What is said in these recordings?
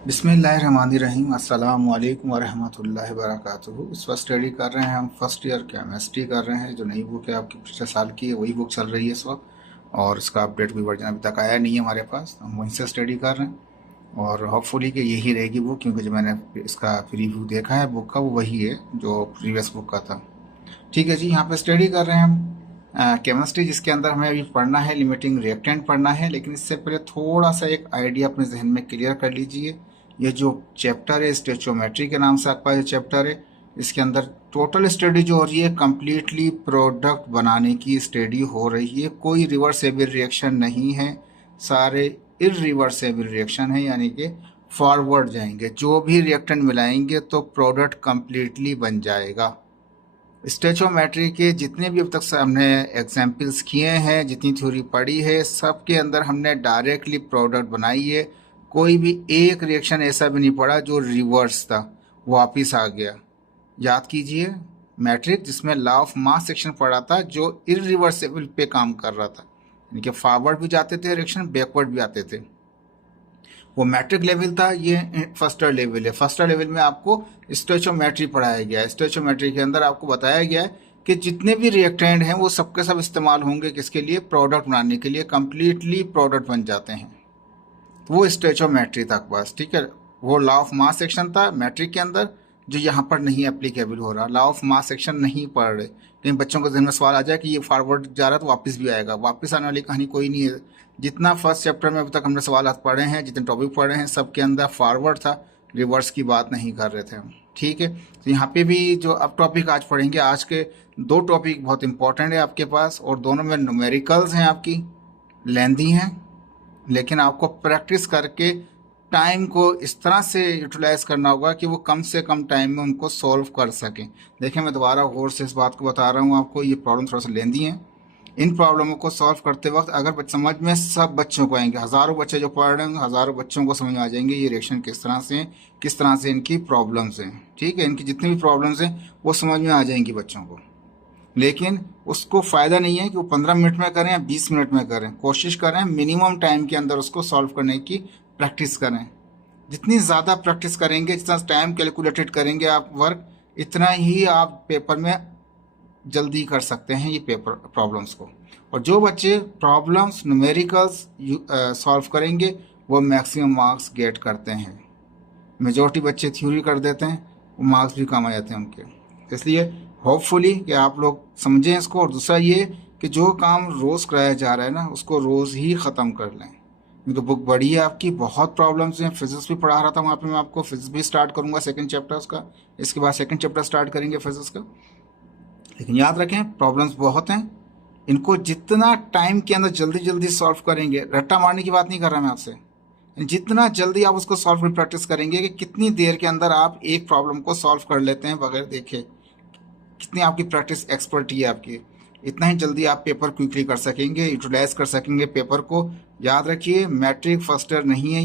बिस्मिल्लाहिर्रहमानिर्रहीम अस्सलामु अलैकुम वरहमतुल्लाहि वबरकातुहू। इस वक्त स्टडी कर रहे हैं हम फर्स्ट ईयर केमिस्ट्री कर रहे हैं। जो नई बुक है आपकी पिछले साल की है वही बुक चल रही है इस वक्त, और इसका अपडेट कोई वर्जन अभी तक आया नहीं है हमारे पास। हम वहीं से स्टडी कर रहे हैं और होपफुली कि यही रहेगी बुक, क्योंकि जो मैंने इसका रिव्यू देखा है बुक का वो वही है जो प्रीवियस बुक का था। ठीक है जी, यहाँ पे स्टडी कर रहे हैं हम केमिस्ट्री, जिसके अंदर हमें अभी पढ़ना है लिमिटिंग रिएक्टेंट पढ़ना है। लेकिन इससे पहले थोड़ा सा एक आइडिया अपने जहन में क्लियर कर लीजिए। ये जो चैप्टर है स्टोइचियोमेट्री के नाम से आपका ये चैप्टर है, इसके अंदर टोटल स्टडी जो हो रही है कम्प्लीटली प्रोडक्ट बनाने की स्टडी हो रही है। कोई रिवर्सेबल रिएक्शन नहीं है, सारे इरिवर्सेबल रिएक्शन है, यानी कि फॉरवर्ड जाएंगे। जो भी रिएक्टेंट मिलाएंगे तो प्रोडक्ट कम्प्लीटली बन जाएगा। स्टेचोमेट्री के जितने भी अब तक हमने एग्जाम्पल्स किए हैं, जितनी थ्योरी पढ़ी है, सब के अंदर हमने डायरेक्टली प्रोडक्ट बनाई है। कोई भी एक रिएक्शन ऐसा भी नहीं पड़ा जो रिवर्स था, वापिस आ गया। याद कीजिए मैट्रिक जिसमें लॉ ऑफ मास सेक्शन पढ़ा था, जो इरिवर्सेबल पे काम कर रहा था, यानी कि फॉरवर्ड भी जाते थे रिएक्शन, बैकवर्ड भी आते थे। वो मैट्रिक लेवल था, ये फर्स्ट ईयर लेवल है। फर्स्ट ईयर लेवल में आपको स्टोइचियोमेट्री पढ़ाया गया है। स्टोइचियोमेट्री के अंदर आपको बताया गया है कि जितने भी रिएक्टेंट हैं वो सबके सब इस्तेमाल होंगे किसके लिए, प्रोडक्ट बनाने के लिए। कंप्लीटली प्रोडक्ट बन जाते हैं। तो वो स्टोइचियोमेट्री था बस, ठीक है। वो लॉ ऑफ मास सेक्शन था मैट्रिक के अंदर, जो यहाँ पर नहीं एप्लीकेबल हो रहा। लॉ ऑफ मास सेक्शन नहीं पढ़ रहे, लेकिन बच्चों के जहन में सवाल आ जाए कि ये फॉरवर्ड जा रहा है तो वापस भी आएगा। वापस आने वाली कहानी कोई नहीं है। जितना फर्स्ट चैप्टर में अभी तक हमने सवाल पढ़े हैं, जितने टॉपिक पढ़े हैं, सब के अंदर फॉरवर्ड था, रिवर्स की बात नहीं कर रहे थे हम, ठीक है। तो यहाँ पे भी जो अब टॉपिक आज पढ़ेंगे, आज के दो टॉपिक बहुत इंपॉर्टेंट है आपके पास, और दोनों में न्यूमेरिकल्स हैं आपकी, लेंदी हैं, लेकिन आपको प्रैक्टिस करके टाइम को इस तरह से यूटिलाइज करना होगा कि वो कम से कम टाइम में उनको सॉल्व कर सकें। देखिए मैं दोबारा गौर से इस बात को बता रहा हूँ आपको, ये प्रॉब्लम थोड़ा सा लेंदी हैं। इन प्रॉब्लमों को सॉल्व करते वक्त अगर समझ में सब बच्चों को आएंगे, हज़ारों बच्चे जो पढ़ रहे हैं, हज़ारों बच्चों को समझ में आ जाएंगे ये रिएक्शन किस तरह से, किस तरह से इनकी प्रॉब्लम्स हैं, ठीक है। इनकी जितनी भी प्रॉब्लम्स हैं वो समझ में आ जाएंगी बच्चों को। लेकिन उसको फ़ायदा नहीं है कि वो 15 मिनट में करें या 20 मिनट में करें। कोशिश करें मिनिमम टाइम के अंदर उसको सॉल्व करने की प्रैक्टिस करें। जितनी ज़्यादा प्रैक्टिस करेंगे, जितना टाइम कैलकुलेटेड करेंगे आप वर्क, इतना ही आप पेपर में जल्दी कर सकते हैं ये पेपर प्रॉब्लम्स को। और जो बच्चे प्रॉब्लम्स न्यूमेरिकल्स सॉल्व करेंगे वो मैक्सिमम मार्क्स गेट करते हैं। मेजॉरिटी बच्चे थ्योरी कर देते हैं, वो मार्क्स भी कम आ जाते हैं उनके। इसलिए होपफुली कि आप लोग समझें इसको। और दूसरा ये कि जो काम रोज़ कराया जा रहा है ना, उसको रोज़ ही ख़त्म कर लें, क्योंकि बुक बड़ी है आपकी, बहुत प्रॉब्लम्स हैं। फिजिक्स भी पढ़ा रहा था वहाँ पे, मैं आपको फिजिक्स भी स्टार्ट करूँगा सेकंड चैप्टर उसका, इसके बाद सेकंड चैप्टर स्टार्ट करेंगे फिजिक्स का। लेकिन याद रखें प्रॉब्लम्स बहुत हैं, इनको जितना टाइम के अंदर जल्दी जल्दी सॉल्व करेंगे, रट्टा मारने की बात नहीं कर रहा मैं आपसे, जितना जल्दी आप उसको सॉल्व की प्रैक्टिस करेंगे कि कितनी देर के अंदर आप एक प्रॉब्लम को सॉल्व कर लेते हैं बगैर देखे, कितनी आपकी प्रैक्टिस एक्सपर्टी है आपकी, इतना ही जल्दी आप पेपर क्विकली कर सकेंगे, यूटिलाइज कर सकेंगे पेपर को। याद रखिए मैट्रिक फर्स्ट ईयर नहीं है,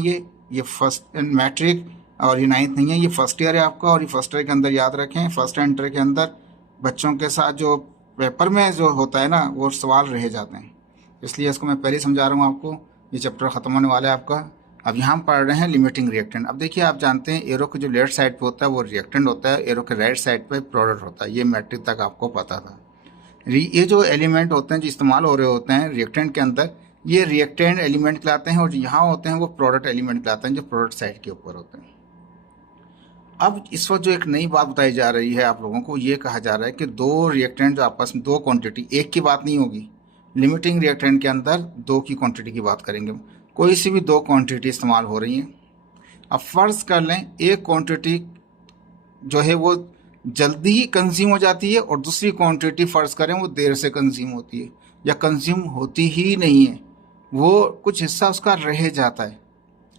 ये फर्स्ट मैट्रिक और ये 9th नहीं है, ये फर्स्ट ईयर है आपका। और ये फर्स्ट ईयर के अंदर याद रखें, फर्स्ट इंटर के अंदर बच्चों के साथ जो पेपर में जो होता है ना, वो सवाल रह जाते हैं। इसलिए इसको मैं पहले समझा रहा हूँ आपको। ये चैप्टर ख़त्म होने वाला है आपका। अब यहाँ हम पढ़ रहे हैं लिमिटिंग रिएक्टेंट। अब देखिए आप जानते हैं एरो के जो लेफ्ट साइड पे होता है वो रिएक्टेंट होता है, एरो के राइट साइड पे प्रोडक्ट होता है। ये मैट्रिक तक आपको पता था। ये जो एलिमेंट होते हैं जो इस्तेमाल हो रहे होते हैं रिएक्टेंट के अंदर, ये रिएक्टेंट एलिमेंट कहलाते हैं, और जो यहाँ होते हैं वो प्रोडक्ट एलिमेंट कहलाते हैं, जो प्रोडक्ट साइड के ऊपर होते हैं। अब इस वक्त जो एक नई बात बताई जा रही है आप लोगों को, ये कहा जा रहा है कि दो रिएक्टेंट जो आपस में, दो क्वांटिटी, एक की बात नहीं होगी। लिमिटिंग रिएक्टेंट के अंदर दो की क्वांटिटी की बात करेंगे। कोई सी भी दो क्वांटिटी इस्तेमाल हो रही हैं। अब फर्ज कर लें एक क्वांटिटी जो है वो जल्दी ही कंज्यूम हो जाती है, और दूसरी क्वांटिटी फर्ज करें वो देर से कंज्यूम होती है, या कंज्यूम होती ही नहीं है, वो कुछ हिस्सा उसका रह जाता है।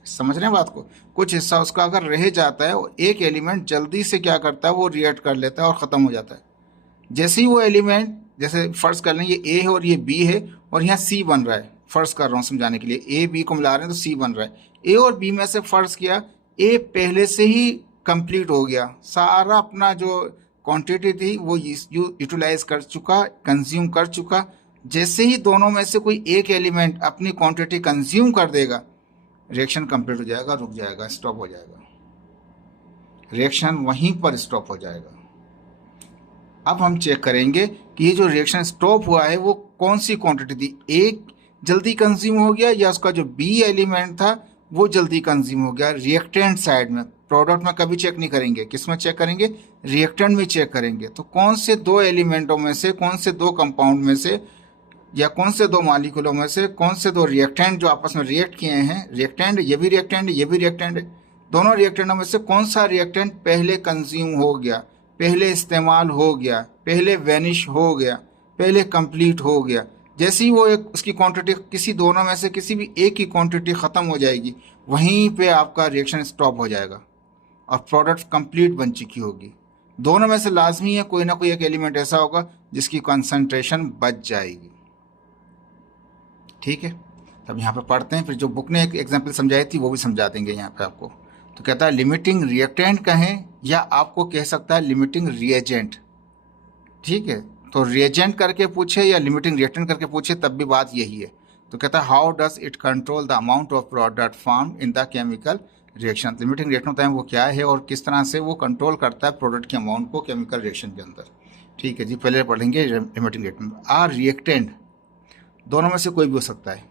समझ रहे हैं बात को? कुछ हिस्सा उसका अगर रह जाता है, वो एक एलिमेंट जल्दी से क्या करता है, वो रिएक्ट कर लेता है और ख़त्म हो जाता है। जैसे ही वो एलिमेंट, जैसे फर्ज कर लें ये ए है और ये बी है, और यहाँ सी बन रहा है, फर्ज कर रहा हूँ समझाने के लिए, ए बी को मिला रहे हैं तो सी बन रहा है। ए और बी में से फर्ज किया ए पहले से ही कंप्लीट हो गया, सारा अपना जो क्वांटिटी थी वो यूटिलाइज कर चुका, कंज्यूम कर चुका। जैसे ही दोनों में से कोई एक एलिमेंट अपनी क्वांटिटी कंज्यूम कर देगा, रिएक्शन कंप्लीट हो जाएगा, रुक जाएगा, स्टॉप हो जाएगा, रिएक्शन वहीं पर स्टॉप हो जाएगा। अब हम चेक करेंगे कि ये जो रिएक्शन स्टॉप हुआ है वो कौन सी क्वांटिटी थी, एक जल्दी कंज्यूम हो गया या उसका जो बी एलिमेंट था वो जल्दी कंज्यूम हो गया रिएक्टेंट साइड में। प्रोडक्ट में कभी चेक नहीं करेंगे, किस में चेक करेंगे, रिएक्टेंट में चेक करेंगे। तो कौन से दो एलिमेंटों में से, कौन से दो कंपाउंड में से या कौन से दो मॉलिक्यूलों में से कौन से दो रिएक्टेंट जो आपस में रिएक्ट किए हैं, रिएक्टेंट ये भी रिएक्टेंट ये भी रिएक्टेंट, दोनों रिएक्टेंटों में से कौन सा रिएक्टेंट पहले कंज्यूम हो गया, पहले इस्तेमाल हो गया, पहले वैनिश हो गया, पहले कंप्लीट हो गया। जैसे ही वो एक उसकी क्वांटिटी किसी दोनों में से किसी भी एक की क्वांटिटी ख़त्म हो जाएगी, वहीं पे आपका रिएक्शन स्टॉप हो जाएगा और प्रोडक्ट कंप्लीट बन चुकी होगी। दोनों में से लाजमी है कोई ना कोई एक एलिमेंट ऐसा होगा जिसकी कंसंट्रेशन बच जाएगी। ठीक है, तब यहाँ पे पढ़ते हैं, फिर जो बुक ने एक एग्जाम्पल समझाई थी वो भी समझा देंगे यहाँ पे आपको। तो कहता है लिमिटिंग रिएक्टेंट कहें या आपको कह सकता है लिमिटिंग रिएजेंट। ठीक है, तो रिएजेंट करके पूछे या लिमिटिंग रिएक्टेंट करके पूछे तब भी बात यही है। तो कहता है how does it control the amount of product form in the chemical reaction. Limiting reactant होता है वो क्या है और किस तरह से वो कंट्रोल करता है प्रोडक्ट के अमाउंट को केमिकल रिएक्शन के अंदर। ठीक है जी, पहले पढ़ेंगे लिमिटिंग रिएक्टेंट। आर रिएक्टेंट दोनों में से कोई भी हो सकता है,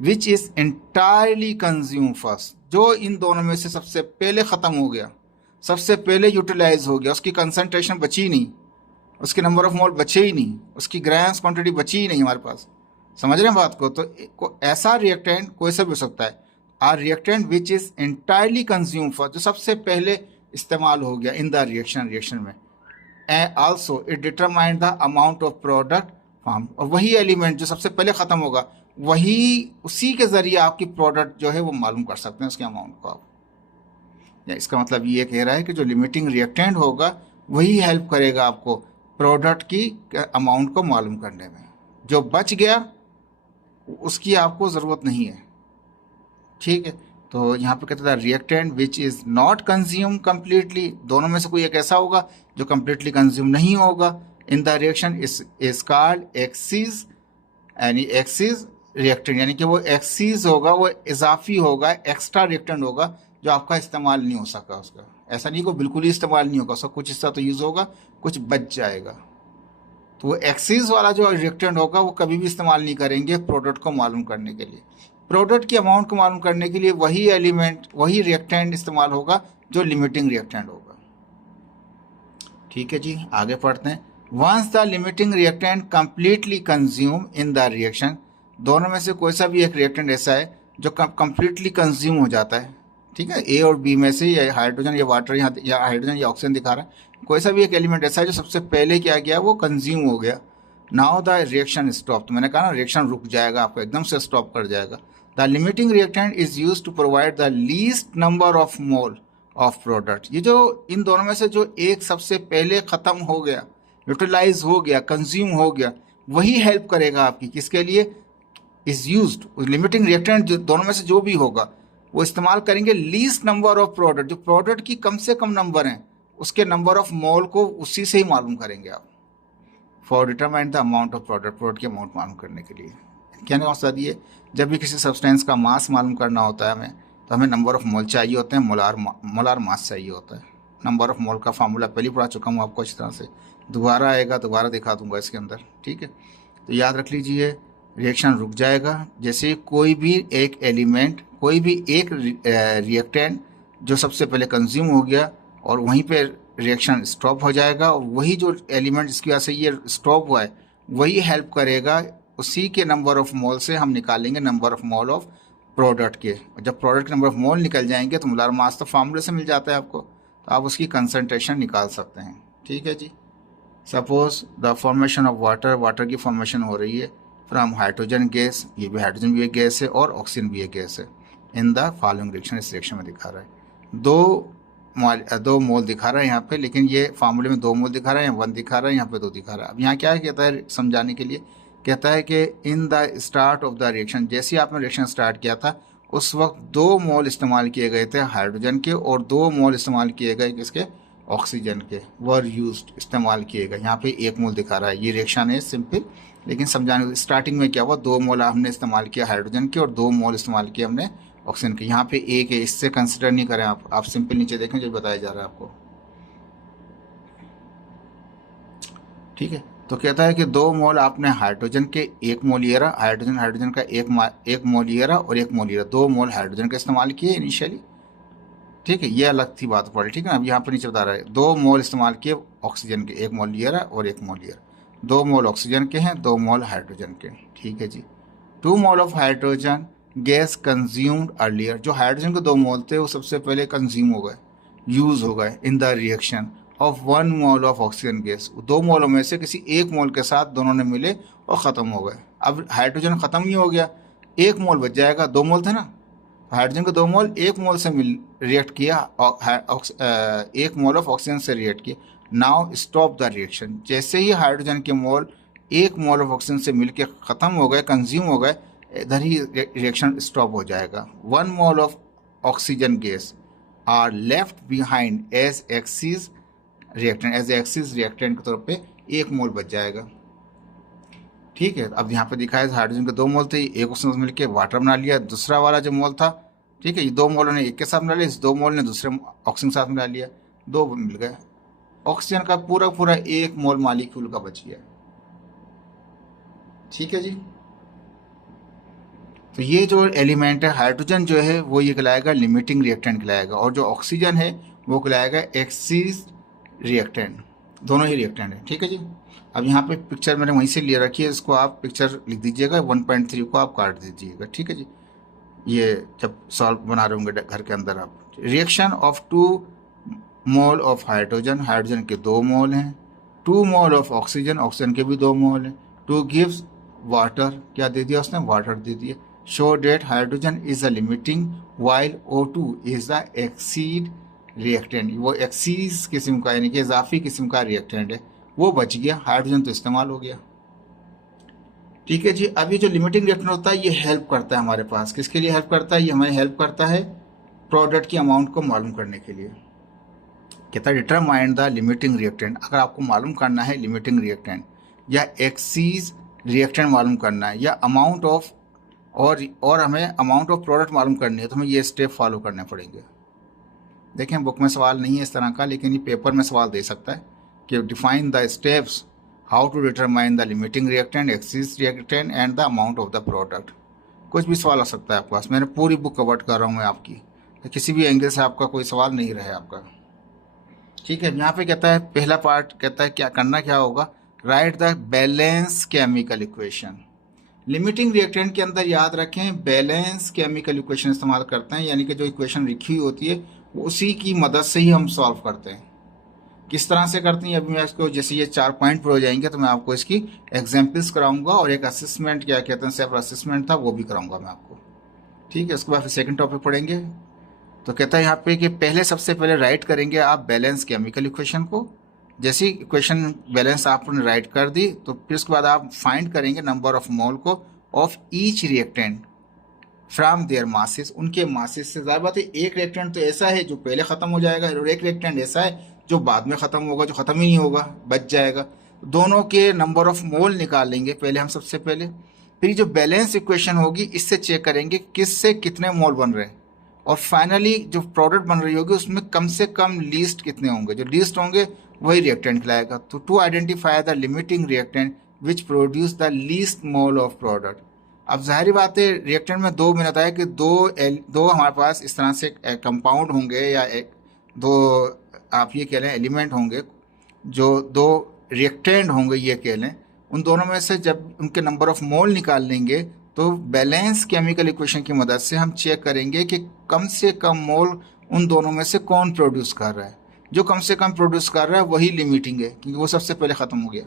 विच इज एंटायरली कंज्यूम फर्स्ट, जो इन दोनों में से सबसे पहले ख़त्म हो गया, सबसे पहले यूटिलाइज हो गया, उसकी कंसंट्रेशन बची नहीं, उसके नंबर ऑफ मोल बचे ही नहीं, उसकी ग्राम्स क्वांटिटी बची ही नहीं हमारे पास। समझ रहे हैं बात को? तो ऐसा रिएक्टेंट कोई सा भी हो सकता है। Are reactant which is entirely consume first, जो सबसे पहले इस्तेमाल हो गया इन द रिएक्शन में। And also it determine the amount of product form, और वही एलिमेंट जो सबसे पहले ख़त्म होगा वही उसी के ज़रिए आपकी प्रोडक्ट जो है वो मालूम कर सकते हैं उसके अमाउंट को आप। या इसका मतलब ये कह रहा है कि जो लिमिटिंग रिएक्टेंट होगा वही हेल्प करेगा आपको प्रोडक्ट की अमाउंट को मालूम करने में, जो बच गया उसकी आपको ज़रूरत नहीं है। ठीक है, तो यहाँ पे कहता था reactant which is not consume completely, दोनों में से कोई एक ऐसा होगा जो कम्प्लीटली कंज्यूम नहीं होगा in the reaction is called excess, यानी एक्सीज रिएक्टेंट, यानी कि वो एक्सीज होगा, वो इजाफी होगा, एक्स्ट्रा रिएक्टेंट होगा जो आपका इस्तेमाल नहीं हो सका उसका। ऐसा नहीं को बिल्कुल ही इस्तेमाल नहीं होगा उसका, कुछ हिस्सा तो यूज़ होगा, कुछ बच जाएगा। तो वो एक्सीज वाला जो रिएक्टेंट होगा वो कभी भी इस्तेमाल नहीं करेंगे प्रोडक्ट को मालूम करने के लिए। प्रोडक्ट की अमाउंट को मालूम करने के लिए वही एलिमेंट, वही रिएक्टेंट इस्तेमाल होगा जो लिमिटिंग रिएक्टेंट होगा। ठीक है जी, आगे पढ़ते हैं। Once the limiting reactant completely consume in the reaction, दोनों में से कोई सा भी एक रिएक्टेंट ऐसा है जो कंप्लीटली कंज्यूम हो जाता है। ठीक है, ए और बी में से या हाइड्रोजन या वाटर या हाइड्रोजन या ऑक्सीजन दिखा रहा है, कोई सा भी एक एलिमेंट ऐसा है जो सबसे पहले क्या गया वो कंज्यूम हो गया। नाउ द रिएक्शन स्टॉप, तो मैंने कहा ना रिएक्शन रुक जाएगा, आपको एकदम से स्टॉप कर जाएगा। The limiting reactant is use to provide the least number of mole of product. ये जो इन दोनों में से जो एक सबसे पहले ख़त्म हो गया, यूटिलाइज हो गया, कंज्यूम हो गया, वही हेल्प करेगा आपकी किसके लिए, इज यूज्ड। लिमिटिंग रिएक्टेंट दोनों में से जो भी होगा वो इस्तेमाल करेंगे लीस्ट नंबर ऑफ प्रोडक्ट, जो प्रोडक्ट की कम से कम नंबर हैं उसके नंबर ऑफ मोल को उसी से ही मालूम करेंगे आप, for determine the amount of product, product की अमाउंट मालूम करने के लिए। कहने का मकसद ये, जब भी किसी सब्सटेंस का मास मालूम करना होता है हमें, तो हमें नंबर ऑफ मोल चाहिए होते हैं, मोलार मास चाहिए होता है। नंबर ऑफ मोल का फार्मूला पहले पढ़ा चुका हूँ आपको इस तरह से, दोबारा आएगा, दोबारा दिखा दूंगा इसके अंदर। ठीक है, तो याद रख लीजिए रिएक्शन रुक जाएगा जैसे कोई भी एक एलिमेंट, कोई भी एक रिएक्टेंट जो सबसे पहले कंज्यूम हो गया और वहीं पे रिएक्शन स्टॉप हो जाएगा, और वही जो एलिमेंट जिसकी वजह से ये स्टॉप हुआ है वही हेल्प करेगा, उसी के नंबर ऑफ मोल से हम निकालेंगे number of mole of product के। जब प्रोडक्ट के नंबर ऑफ मोल निकल जाएंगे तो मोलार मास तो फार्मूले से मिल जाता है आपको, तो आप उसकी कंसंट्रेशन निकाल सकते हैं। ठीक है जी, suppose the formation of water, water की फॉर्मेशन हो रही है फ्रॉम हाइड्रोजन गैस, ये भी हाइड्रोजन भी एक गैस है और ऑक्सीजन भी एक गैस है। इन द फॉलोइंग रिएक्शन, इस रिएक्शन में दिखा रहा है दो मोल दिखा रहा है यहाँ पे, लेकिन ये फार्मूले में 2 मोल दिखा रहा है, यहाँ 1 दिखा रहा है, यहाँ पे 2 दिखा रहा है। अब यहाँ क्या कहता है समझाने के लिए, कहता है कि in the start of the reaction, जैसे आपने रिएक्शन स्टार्ट किया था उस वक्त 2 मोल इस्तेमाल किए गए थे हाइड्रोजन के और 2 मोल इस्तेमाल किए गए किसके, ऑक्सीजन के, वर यूज्ड इस्तेमाल किए गए। यहाँ पे 1 मोल दिखा रहा है, ये रिएक्शन है सिंपल, लेकिन समझाने स्टार्टिंग में क्या हुआ, 2 मोल हमने इस्तेमाल किया हाइड्रोजन के और 2 मोल इस्तेमाल किए हमने ऑक्सीजन के। यहाँ पे एक है, इससे कंसिडर नहीं करें आप सिंपल नीचे देखें जो बताया जा रहा है आपको। ठीक है, तो कहता है कि 2 मोल आपने हाइड्रोजन के 1 मोल लिया, हाइड्रोजन का 1 मोल लिया और 1 मोल लिया, 2 मोल हाइड्रोजन का इस्तेमाल किए इनिशियली। ठीक है, ये अलग थी बात पड़ी। ठीक है, अब यहाँ पर नीचे बता रहा है 2 मोल इस्तेमाल किए ऑक्सीजन के, 1 मोल लिया और 1 मोल लिया, 2 मोल ऑक्सीजन के हैं, 2 मोल हाइड्रोजन के। ठीक है जी। 2 mole of hydrogen gas consumed earlier, जो हाइड्रोजन के 2 मोल थे वो सबसे पहले कंज्यूम हो गए, यूज हो गए इन the reaction of 1 mole of oxygen gas. 2 मोलों में से किसी 1 मोल के साथ दोनों ने मिले और ख़त्म हो गए। अब हाइड्रोजन ख़त्म ही हो गया, 1 मोल बच जाएगा, 2 मोल थे ना, हाइड्रोजन के 2 मोल 1 मोल से मिल रिएक्ट किया, 1 मोल ऑफ ऑक्सीजन से रिएक्ट किया। नाउ स्टॉप द रिएक्शन, जैसे ही हाइड्रोजन के मोल 1 मोल ऑफ ऑक्सीजन से मिलकर ख़त्म हो गए, कंज्यूम हो गए, इधर ही रिएक्शन स्टॉप हो जाएगा। 1 mole of oxygen gas are left behind as excess reactant, as excess reactant के तौर पे 1 मोल बच जाएगा। ठीक है, अब यहाँ पे दिखाया हाइड्रोजन के 2 मोल थे, एक ऑक्सीजन से मिलकर वाटर बना लिया, दूसरा वाला जो मोल था, ठीक है, ये 2 मोलों ने एक के साथ मिला लिया, इस 2 मोल ने दूसरे ऑक्सीजन के साथ मिला लिया, 2 मिल गए, ऑक्सीजन का पूरा 1 मोल मॉलिक्यूल का बच गया। ठीक है जी। तो ये जो एलिमेंट है हाइड्रोजन जो है वो ये कहलाएगा लिमिटिंग रिएक्टेंट कहलाएगा, और जो ऑक्सीजन है वो कहलाएगा एक्सिस रिएक्टेंट, दोनों ही रिएक्टेंट है। ठीक है जी। अब यहाँ पे पिक्चर मैंने वहीं से ले रखी है, इसको आप पिक्चर लिख दीजिएगा, 1.3 को आप काट दीजिएगा। ठीक है जी, ये जब सॉल्व बना रहे होंगे घर के अंदर आप। Reaction of 2 mole of hydrogen, hydrogen के 2 मोल हैं, 2 मोल ऑफ ऑक्सीजन, ऑक्सीजन के भी 2 मोल हैं, 2 गिव्स वाटर, क्या दे दिया उसने, वाटर दे दिया। Show that hydrogen is a limiting while O2 is the exceed reactant, वो एक्सीस किस्म का यानी कि इजाफी किस्म का रिएक्टेंट है, वो बच गया, हाइड्रोजन तो इस्तेमाल हो गया। ठीक है जी। अब ये जो लिमिटिंग रिएक्टेंट होता है ये हेल्प करता है हमारे पास, किसके लिए हेल्प करता है, ये हमें हेल्प करता है प्रोडक्ट की अमाउंट को मालूम करने के लिए। कहता है डिटरमाइन द लिमिटिंग रिएक्टेंट, अगर आपको मालूम करना है लिमिटिंग रिएक्टेंट या एक्सीज रिएक्टेंट मालूम करना है या अमाउंट ऑफ और हमें अमाउंट ऑफ प्रोडक्ट मालूम करनी है, तो हमें ये स्टेप फॉलो करने पड़ेंगे। देखें बुक में सवाल नहीं है इस तरह का, लेकिन ये पेपर में सवाल दे सकता है कि define the steps how to determine the limiting reactant, excess reactant and the amount of the product. कुछ भी सवाल आ सकता है आपके पास, मैंने पूरी बुक कवर कर रहा हूँ मैं आपकी, तो किसी भी एंगल से आपका कोई सवाल नहीं रहे आपका। ठीक है, यहाँ पे कहता है पहला पार्ट कहता है क्या करना क्या होगा, right the balance chemical equation. Limiting reactant के अंदर याद रखें बैलेंस केमिकल इक्वेशन इस्तेमाल करते हैं, यानी कि जो इक्वेशन लिखी हुई होती है उसी की मदद से ही हम सॉल्व करते हैं। किस तरह से करते हैं अभी मैं इसको, जैसे ये 4 पॉइंट पर हो जाएंगे तो मैं आपको इसकी एग्जाम्पल्स कराऊंगा और एक असेसमेंट क्या कहते हैं सेल्फ असेसमेंट था वो भी कराऊंगा मैं आपको। ठीक है, उसके बाद फिर सेकंड टॉपिक पढ़ेंगे। तो कहता है यहाँ पे कि पहले सबसे पहले राइट करेंगे आप बैलेंस केमिकल इक्वेशन को। जैसी इक्वेशन बैलेंस आपने राइट कर दी तो फिर उसके बाद आप फाइंड करेंगे नंबर ऑफ मोल को of each reactant from there masses, उनके मासेस से। ज़ाहिर बात है एक रिएक्टेंट तो ऐसा है जो पहले ख़त्म हो जाएगा और एक रिएक्टेंट ऐसा है जो बाद में ख़त्म होगा, जो ख़त्म ही नहीं होगा, बच जाएगा। दोनों के नंबर ऑफ मोल निकाल लेंगे पहले हम सबसे पहले, फिर जो बैलेंस इक्वेशन होगी इससे चेक करेंगे किससे कितने मोल बन रहे हैं, और फाइनली जो प्रोडक्ट बन रही होगी उसमें कम से कम लीस्ट कितने होंगे, जो लीस्ट होंगे वही रिएक्टेंट कहलाएगा। तो to identify the limiting reactant which produce the least mole of product. अब जाहिर बात है रिएक्टेंट में दो मैंने बताया कि दो हमारे पास इस तरह से कंपाउंड होंगे या दो आप ये कह लें एलिमेंट होंगे, जो दो रिएक्टेंट होंगे ये कह लें, उन दोनों में से जब उनके नंबर ऑफ मोल निकाल लेंगे तो बैलेंस केमिकल इक्वेशन की मदद से हम चेक करेंगे कि कम से कम मोल उन दोनों में से कौन प्रोड्यूस कर रहा है। जो कम से कम प्रोड्यूस कर रहा है वही लिमिटिंग है, क्योंकि वो सबसे पहले ख़त्म हो गया।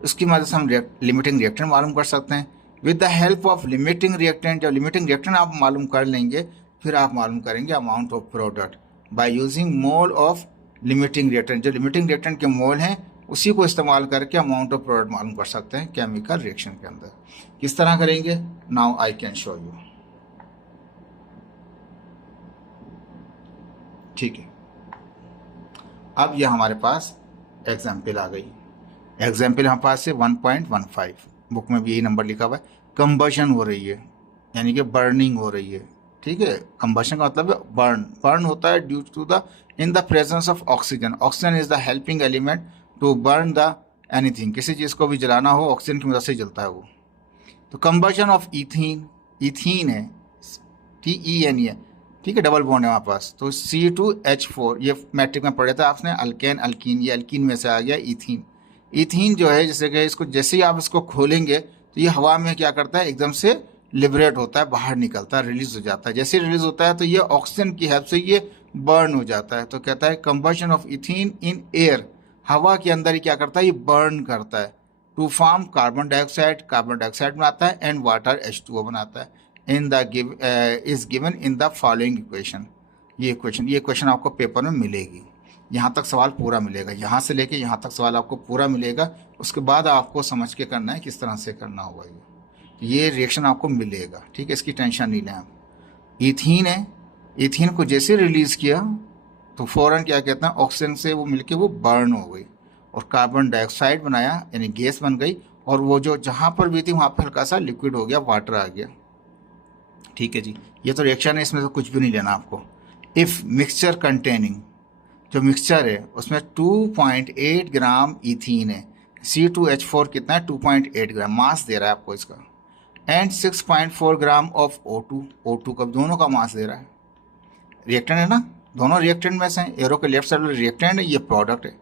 उसकी मदद से हम लिमिटिंग रिएक्टेंट मालूम कर सकते हैं with the help of limiting reactant. जब लिमिटिंग रिएक्टेंट आप मालूम कर लेंगे फिर आप मालूम करेंगे amount of product by using mole of limiting reactant. जो लिमिटिंग रिएक्टेंट के मोल हैं उसी को इस्तेमाल करके अमाउंट ऑफ प्रोडक्ट मालूम कर सकते हैं केमिकल रिएक्शन के अंदर। किस तरह करेंगे, now I can show you. ठीक है, अब यह हमारे पास एग्जाम्पल आ गई। एग्जाम्पल हमारे पास है 1.15, बुक में भी यही नंबर लिखा हुआ है। कंबशन हो रही है यानी कि बर्निंग हो रही है। ठीक है, कंबशन का मतलब है बर्न। बर्न होता है due to the in the presence of oxygen. Oxygen is the helping element to burn the anything. किसी चीज़ को भी जलाना हो ऑक्सीजन की मदद से जलता है वो। तो कंबशन ऑफ इथीन, इथीन है, TEN है। ठीक है, डबल बॉन्ड है वहाँ पास। तो C2H4, ये मैट्रिक में पढ़े थे आपने, अल्केन अल्कीन, ये अल्कीन में से आ गया इथीन। इथीन जो है, जैसे कि इसको जैसे ही आप इसको खोलेंगे तो ये हवा में क्या करता है, एकदम से लिबरेट होता है, बाहर निकलता है, रिलीज हो जाता है। जैसे रिलीज होता है तो ये ऑक्सीजन की हेल्प से ये बर्न हो जाता है। तो कहता है combustion of ethene in air, हवा के अंदर ही क्या करता है, ये बर्न करता है to form carbon dioxide. Carbon dioxide बनाता है एंड वाटर H2O बनाता है। In the is given in the following equation. ये क्वेश्चन आपको पेपर में मिलेगी। यहाँ तक सवाल पूरा मिलेगा, यहाँ से लेके यहाँ तक सवाल आपको पूरा मिलेगा। उसके बाद आपको समझ के करना है किस तरह से करना होगा। ये रिएक्शन आपको मिलेगा। ठीक है, इसकी टेंशन नहीं लें आप। इथीन है, इथीन को जैसे रिलीज किया तो फौरन क्या कहते हैं, ऑक्सीजन से वो मिलके वो बर्न हो गई और कार्बन डाइऑक्साइड बनाया, यानी गैस बन गई। और वो जो जहाँ पर भी थी वहाँ पर हल्का सा लिक्विड हो गया, वाटर आ गया। ठीक है जी, ये तो रिएक्शन है, इसमें तो कुछ भी नहीं लेना आपको। इफ मिक्सचर कंटेनिंग, जो मिक्सचर है उसमें 2.8 ग्राम इथीन है, C2H4 कितना है, 2.8 ग्राम मास दे रहा है आपको इसका, and 6.4 gram of O2, O2 का दोनों का मास दे रहा है। रिएक्टेंट है ना, दोनों रिएक्टेंट में से हैं। एरो के लेफ्ट साइड में रिएक्टेंट है, ये प्रोडक्ट है।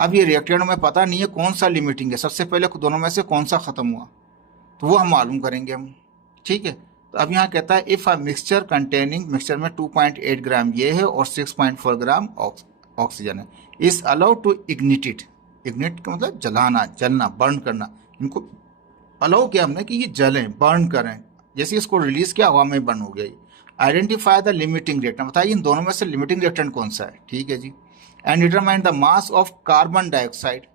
अब ये रिएक्टेंट में पता नहीं है कौन सा लिमिटिंग है, सबसे पहले दोनों में से कौन सा खत्म हुआ तो वो हम मालूम करेंगे हम। ठीक है, तो अब यहाँ कहता है if a mixture containing, mixture में 2.8 ग्राम ये है और 6.4 ग्राम ऑक्सीजन है, इज अलाउड टू इग्निटेड। इग्निट का मतलब जलाना, जलना, बर्न करना। इनको अलाउ किया हमने कि ये जलें, बर्न करें। जैसे इसको रिलीज किया हवा में बर्न हो गई। आइडेंटिफाई द लिमिटिंग रिएक्टेंट, बताइए इन दोनों में से लिमिटिंग रिएक्टेंट कौन सा है। ठीक है जी, and determine the mass of carbon dioxide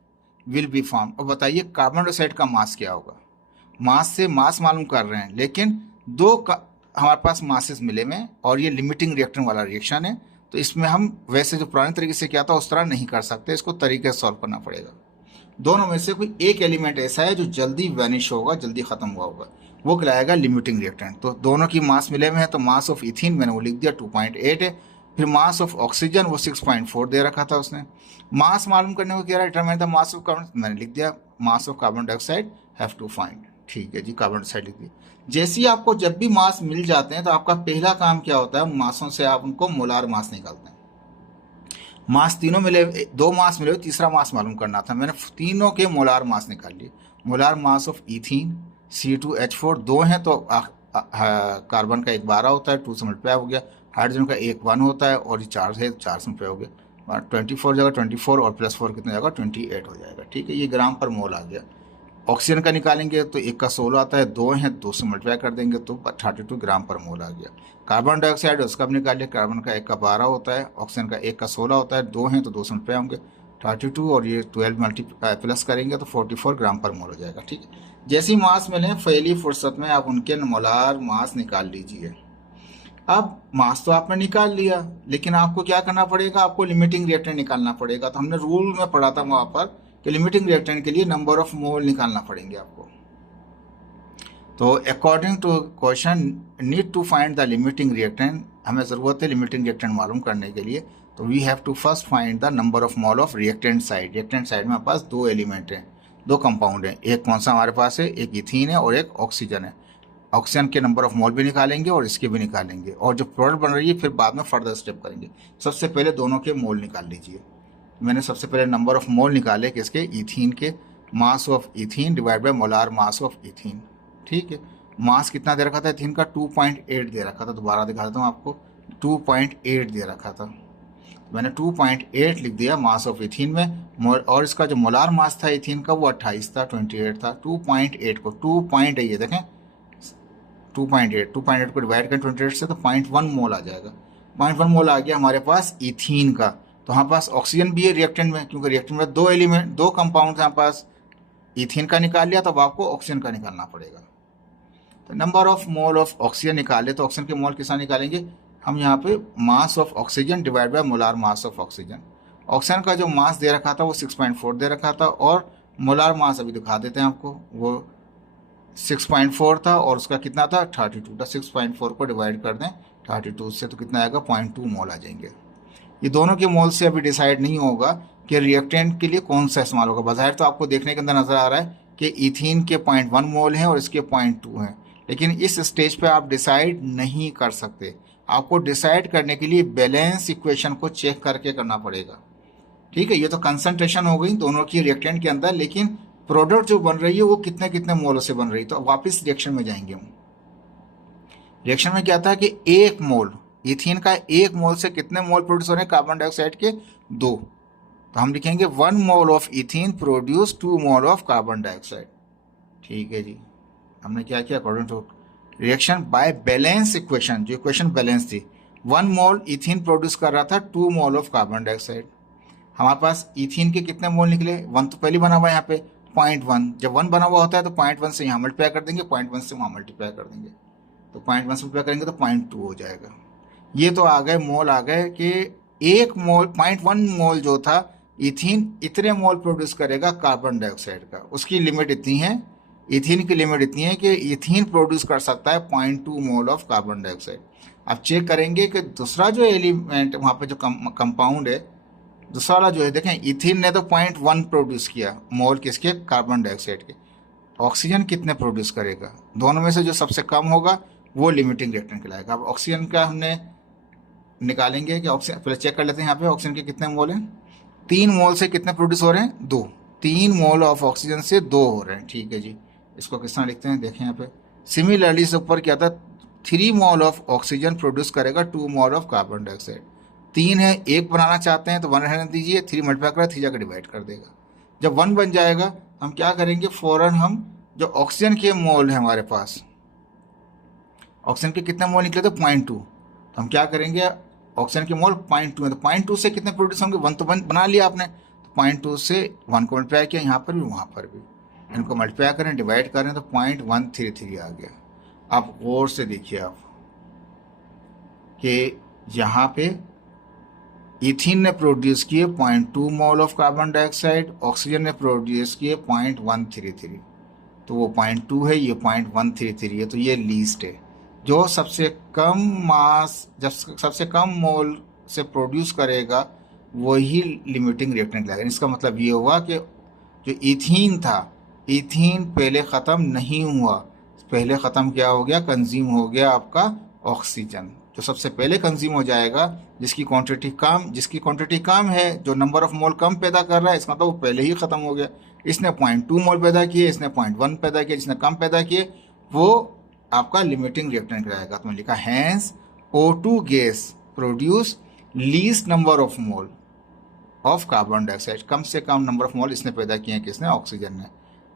will be form. और बताइए कार्बन डाइऑक्साइड का मास क्या होगा। मास से मास मालूम कर रहे हैं, लेकिन हमारे पास मासेस मिले में और ये लिमिटिंग रिएक्टेंट वाला रिएक्शन है। तो इसमें हम वैसे जो पुराने तरीके से किया था उस तरह नहीं कर सकते, इसको तरीके से सॉल्व करना पड़ेगा। दोनों में से कोई एक एलिमेंट ऐसा है जो जल्दी वैनिश होगा, जल्दी खत्म हुआ होगा, वो कहलाएगा लिमिटिंग रिएक्टेंट। तो दोनों की मास मिले में है, तो मास ऑफ इथीन मैंने वो लिख दिया 2.8 है। फिर मास ऑफ ऑक्सीजन वो 6.4 दे रखा था उसने। मास मालूम करने को कह रहा है determine the mass of carbon, मैंने लिख दिया mass of carbon dioxide have to find. ठीक है जी, कार्बन डाइऑक्साइड लिख दिया। जैसे ही आपको जब भी मास मिल जाते हैं तो आपका पहला काम क्या होता है, उन मासों से आप उनको मोलार मास निकालते हैं। मास तीनों मिले, दो मास मिले, तीसरा मास मालूम करना था। मैंने तीनों के मोलार मास निकाल लिए। Molar mass of ethene C2H4 दो हैं तो कार्बन का 1 12 होता है, 2 से मल्टीप्लाई हो गया। हाइड्रोजन का 1 1 होता है और ये 4 है, 4 से मल्टीप्लाई हो गया। 24 जगह 24 और +4 कितने जाएगा, 28 हो जाएगा। ठीक है, ये ग्राम पर मोल आ गया। ऑक्सीजन का निकालेंगे तो 1 का 16 आता है, 2 हैं, 2 से मल्टीप्लाई कर देंगे तो 32 ग्राम पर मोल आ गया। कार्बन डाइऑक्साइड उसका भी निकालिए, कार्बन का 1 का 12 होता है, ऑक्सीजन का 1 का 16 होता है, 2 हैं तो 2 से मल्टीप्लाई होंगे 32 और ये 12 मल्टीप्लाई प्लस करेंगे तो 44 ग्राम पर मोल हो जाएगा। ठीक है, जैसी मास मिले पहली फुर्सत में आप उनके मोलार मास निकाल लीजिए। अब मास तो आपने निकाल लिया, लेकिन आपको क्या करना पड़ेगा, आपको लिमिटिंग रिएक्टेंट निकालना पड़ेगा। तो हमने रूल में पढ़ा था वहाँ पर कि लिमिटिंग रिएक्टेंट के लिए नंबर ऑफ मोल निकालना पड़ेंगे आपको। तो according to question need to find the limiting reactant, हमें ज़रूरत है लिमिटिंग रिएक्टेंट मालूम करने के लिए। तो we have to first find the number of mole of reactant side. Reactant side में हमारे पास 2 एलिमेंट हैं, 2 कंपाउंड हैं। एक कौन सा हमारे पास है, एक इथीन है और एक ऑक्सीजन है। ऑक्सीजन के नंबर ऑफ मोल भी निकालेंगे और इसके भी निकालेंगे, और जो प्रोडक्ट बन रही है फिर बाद में फर्दर स्टेप करेंगे। सबसे पहले दोनों के मोल निकाल लीजिए। मैंने सबसे पहले नंबर ऑफ मोल निकाले किसके, इथीन के। Mass of ethene divide by molar mass of ethene. ठीक है, मास कितना दे रखा था इथीन का, 2.8 दे रखा था। दोबारा दिखा देता हूँ आपको, 2.8 दे रखा था। मैंने 2.8 लिख दिया मास ऑफ इथीन में, और इसका जो मोलार मास था इथीन का वो 28 था, 28 था। 2.8 को 2 पॉइंट, ये देखें 2.8 को डिवाइड करें 28 से तो 0.1 मोल आ जाएगा। 0.1 मोल आ गया हमारे पास इथीन का। तो हमारे पास ऑक्सीजन भी है रिएक्टेंट में, क्योंकि रिएक्टेंट में 2 एलिमेंट, 2 कंपाउंड हमारे पास। इथीन का निकाल लिया, तो अब आपको ऑक्सीजन का निकालना पड़ेगा। तो number of mole of oxygen निकाले, तो ऑक्सीजन के मोल किस तरह निकालेंगे हम, यहाँ पे mass of oxygen divide by molar mass of oxygen. Oxygen का जो मास दे रखा था वो 6.4 दे रखा था, और मोलार मास अभी दिखा देते हैं आपको, वो 6.4 था और उसका कितना था 32 था। 6.4 को डिवाइड कर दें 32 से तो कितना आएगा 0.2 मोल आ जाएंगे। ये दोनों के मोल से अभी डिसाइड नहीं होगा कि रिएक्टेंट के लिए कौन सा इस्तेमाल होगा। बाहर तो आपको देखने के अंदर नजर आ रहा है कि इथीन के 0.1 मोल हैं और इसके 0.2 हैं, लेकिन इस स्टेज पे आप डिसाइड नहीं कर सकते। आपको डिसाइड करने के लिए बैलेंस इक्वेशन को चेक करके करना पड़ेगा। ठीक है, ये तो कंसंट्रेशन हो गई दोनों की रिएक्टेंट के अंदर, लेकिन प्रोडक्ट जो बन रही है वो कितने कितने मोल से बन रही है। तो वापस रिएक्शन में जाएंगे हम। रिएक्शन में क्या था कि एक मोल इथीन का, एक मोल से कितने मोल प्रोड्यूस हो रहे हैं कार्बन डाइऑक्साइड के, 2। तो हम लिखेंगे 1 mole of ethene produce 2 mole of carbon dioxide. ठीक है जी, हमने क्या किया according to reaction by balance equation, जो इक्वेशन बैलेंस थी। 1 मोल इथीन प्रोड्यूस कर रहा था 2 मोल ऑफ कार्बन डाइऑक्साइड। हमारे पास इथीन के कितने मोल निकले, 1 तो पहले बना हुआ है यहाँ पे 0.1। जब 1 बना हुआ होता है तो 0.1 से यहाँ मल्टीप्लाई कर देंगे, 0.1 से वहाँ मल्टीप्लाई कर देंगे, तो 0.1 से मल्टीप्लाई करेंगे तो 0.2 हो जाएगा। ये तो आ गए मोल, आ गए कि एक मोल 0.1 मोल जो था इथीन इतने मोल प्रोड्यूस करेगा कार्बन डाइऑक्साइड का। उसकी लिमिट इतनी है, इथीन की लिमिट इतनी है कि इथीन प्रोड्यूस कर सकता है 0.2 मोल ऑफ कार्बन डाइऑक्साइड। अब चेक करेंगे कि दूसरा जो एलिमेंट वहाँ पे जो कंपाउंड है, दूसरा वाला जो है, देखें इथीन ने तो 0.1 प्रोड्यूस किया मोल किसके, कार्बन डाइऑक्साइड के। ऑक्सीजन कितने प्रोड्यूस करेगा, दोनों में से जो सबसे कम होगा वो लिमिटिंग रिएक्टेंट कहलाएगा। अब ऑक्सीजन का हमने निकालेंगे कि ऑक्सीजन, पहले चेक कर लेते हैं यहाँ पे ऑक्सीजन के कितने मोल हैं। 3 मोल से कितने प्रोड्यूस हो रहे हैं, 2। 3 मोल ऑफ ऑक्सीजन से 2 हो रहे हैं। ठीक है जी, इसको किस तरह लिखते हैं, देखें यहाँ पे। सिमिलरली से ऊपर क्या था, 3 मोल ऑफ ऑक्सीजन प्रोड्यूस करेगा 2 मोल ऑफ कार्बन डाइऑक्साइड। 3 है, 1 बनाना चाहते हैं तो 1 रहने दीजिए, 3 मल्टीप्लाई करा 3 जाकर डिवाइड कर देगा। जब 1 बन जाएगा हम क्या करेंगे, फौरन हम जो ऑक्सीजन के मोल है हमारे पास, ऑक्सीजन के कितने मोल निकले थे 0.2, तो हम क्या करेंगे, ऑक्सीजन के मोल 0.2 है तो 0.2 से कितने प्रोड्यूस होंगे, 1 तो बना लिया आपने, तो 0.2 से 1 को मल्टीप्लाई किया यहाँ पर भी वहाँ पर भी, इनको मल्टीप्लाई करें डिवाइड करें तो 0.133 आ गया। आप गौर से देखिए आप कि यहाँ पे इथीन ने प्रोड्यूस किए 0.2 मोल ऑफ कार्बन डाइऑक्साइड, ऑक्सीजन ने प्रोड्यूस किए 0.133, तो वो 0.2 है, ये 0.133 है, तो ये लीस्ट है। जो सबसे कम मास, जब सबसे कम मोल से प्रोड्यूस करेगा वही लिमिटिंग रिएक्टेंट लगेगा। इसका मतलब ये हुआ कि जो इथीन था, इथीन पहले ख़त्म नहीं हुआ, पहले ख़त्म क्या हो गया, कंज्यूम हो गया आपका ऑक्सीजन। जो सबसे पहले कंज्यूम हो जाएगा, जिसकी क्वांटिटी कम है, जो नंबर ऑफ मोल कम पैदा कर रहा है, इसका मतलब वो पहले ही ख़त्म हो गया। इसने 0.2 मोल पैदा किए, इसने 0.1 पैदा किया, जिसने कम पैदा किए वो आपका लिमिटिंग रिएक्टेंट रहेगा। तो मैंने लिखा hence O2 gas produce least number of mole of carbon dioxide, कम से कम नंबर ऑफ मोल इसने पैदा किए हैं, किसने, ऑक्सीजन ने।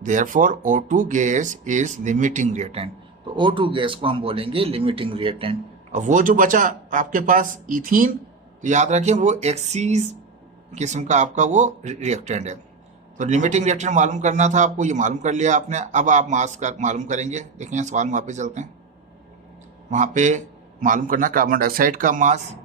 Therefore O2 gas is limiting reactant, तो O2 गैस को हम बोलेंगे लिमिटिंग रिएक्टेंट। और वो जो बचा आपके पास इथीन, तो याद रखिए वो एक्सीज किस्म का आपका वो रिएक्टेंट है। तो लिमिटिंग रिएक्टेंट मालूम करना था आपको, ये मालूम कर लिया आपने। अब आप मास का मालूम करेंगे। देखिए सवाल में वापस चलते हैं, वहाँ पे मालूम करना कार्बन डाइऑक्साइड का मास,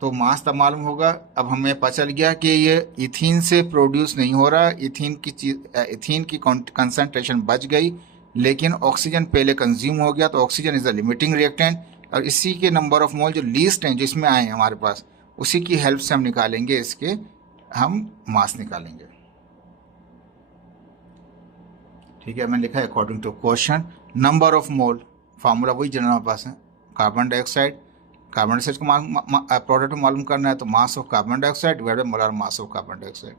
तो मास तब मालूम होगा। अब हमें पता चल गया कि ये इथीन से प्रोड्यूस नहीं हो रहा, इथीन की कंसंट्रेशन बच गई, लेकिन ऑक्सीजन पहले कंज्यूम हो गया, तो oxygen is the limiting reactant. और इसी के नंबर ऑफ मोल जो लीस्ट हैं, जो इसमें आए हैं हमारे पास, उसी की हेल्प से हम निकालेंगे, इसके हम मास निकालेंगे। ठीक है, मैंने लिखा है according to question number of mole, formula वही जनरल हमारे पास है, कार्बन डाइऑक्साइड को प्रोडक्ट में मालूम करना है, तो mass of carbon dioxide divided by molar mass of carbon dioxide.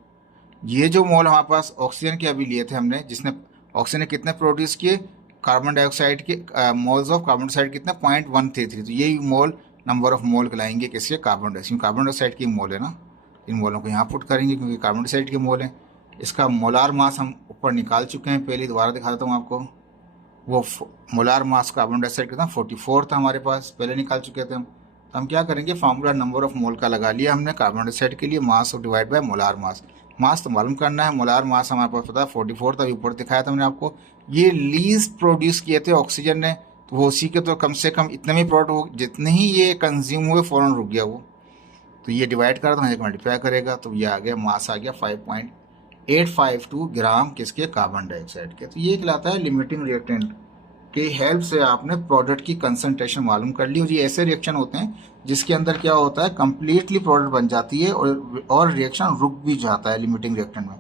ये जो मोल हमारे पास ऑक्सीजन के अभी लिए थे हमने, जिसने ऑक्सीजन ने कितने प्रोड्यूस किए, कार्बन डाइऑक्साइड के मोल्स ऑफ कार्बन डाइऑक्साइड कितने 0.133, तो यही मोल नंबर ऑफ मोल कहलाएंगे किसके, कार्बन डाइऑक्साइड की मोल है ना। इन मोलों को यहाँ पुट करेंगे क्योंकि कार्बन डाइऑक्साइड के मोल हैं। इसका मोलार मास हम ऊपर निकाल चुके हैं, पहले दोबारा दिखा देता हूँ आपको। वो मोलार मास कार्बन डाइऑक्साइड कितना 44 था हमारे पास, पहले निकाल चुके थे हम। तो हम क्या करेंगे, फार्मूला नंबर ऑफ मोल का लगा लिया हमने कार्बन डाइऑक्साइड के लिए, mass of divide by molar mass. Mass तो मालूम करना है, मोलार मास हमारे पास पता है 44 था, ऊपर दिखाया था मैंने आपको। ये लीस्ट प्रोड्यूस किए थे ऑक्सीजन ने, तो वो उसी के तो कम से कम इतने में प्रोडक्ट हो, जितने ही ये कंज्यूम हुए फ़ौरन रुक गया वो। तो ये डिवाइड करा तो एक मल्टीप्लाई करेगा, तो ये आ गया मास आ गया 852 ग्राम किसके, कार्बन डाइऑक्साइड के। तो ये कहलाता है लिमिटिंग रिएक्टेंट की हेल्प से आपने प्रोडक्ट की कंसंट्रेशन मालूम कर ली। और ये ऐसे रिएक्शन होते हैं जिसके अंदर क्या होता है, कंप्लीटली प्रोडक्ट बन जाती है और रिएक्शन रुक भी जाता है लिमिटिंग रिएक्टेंट में।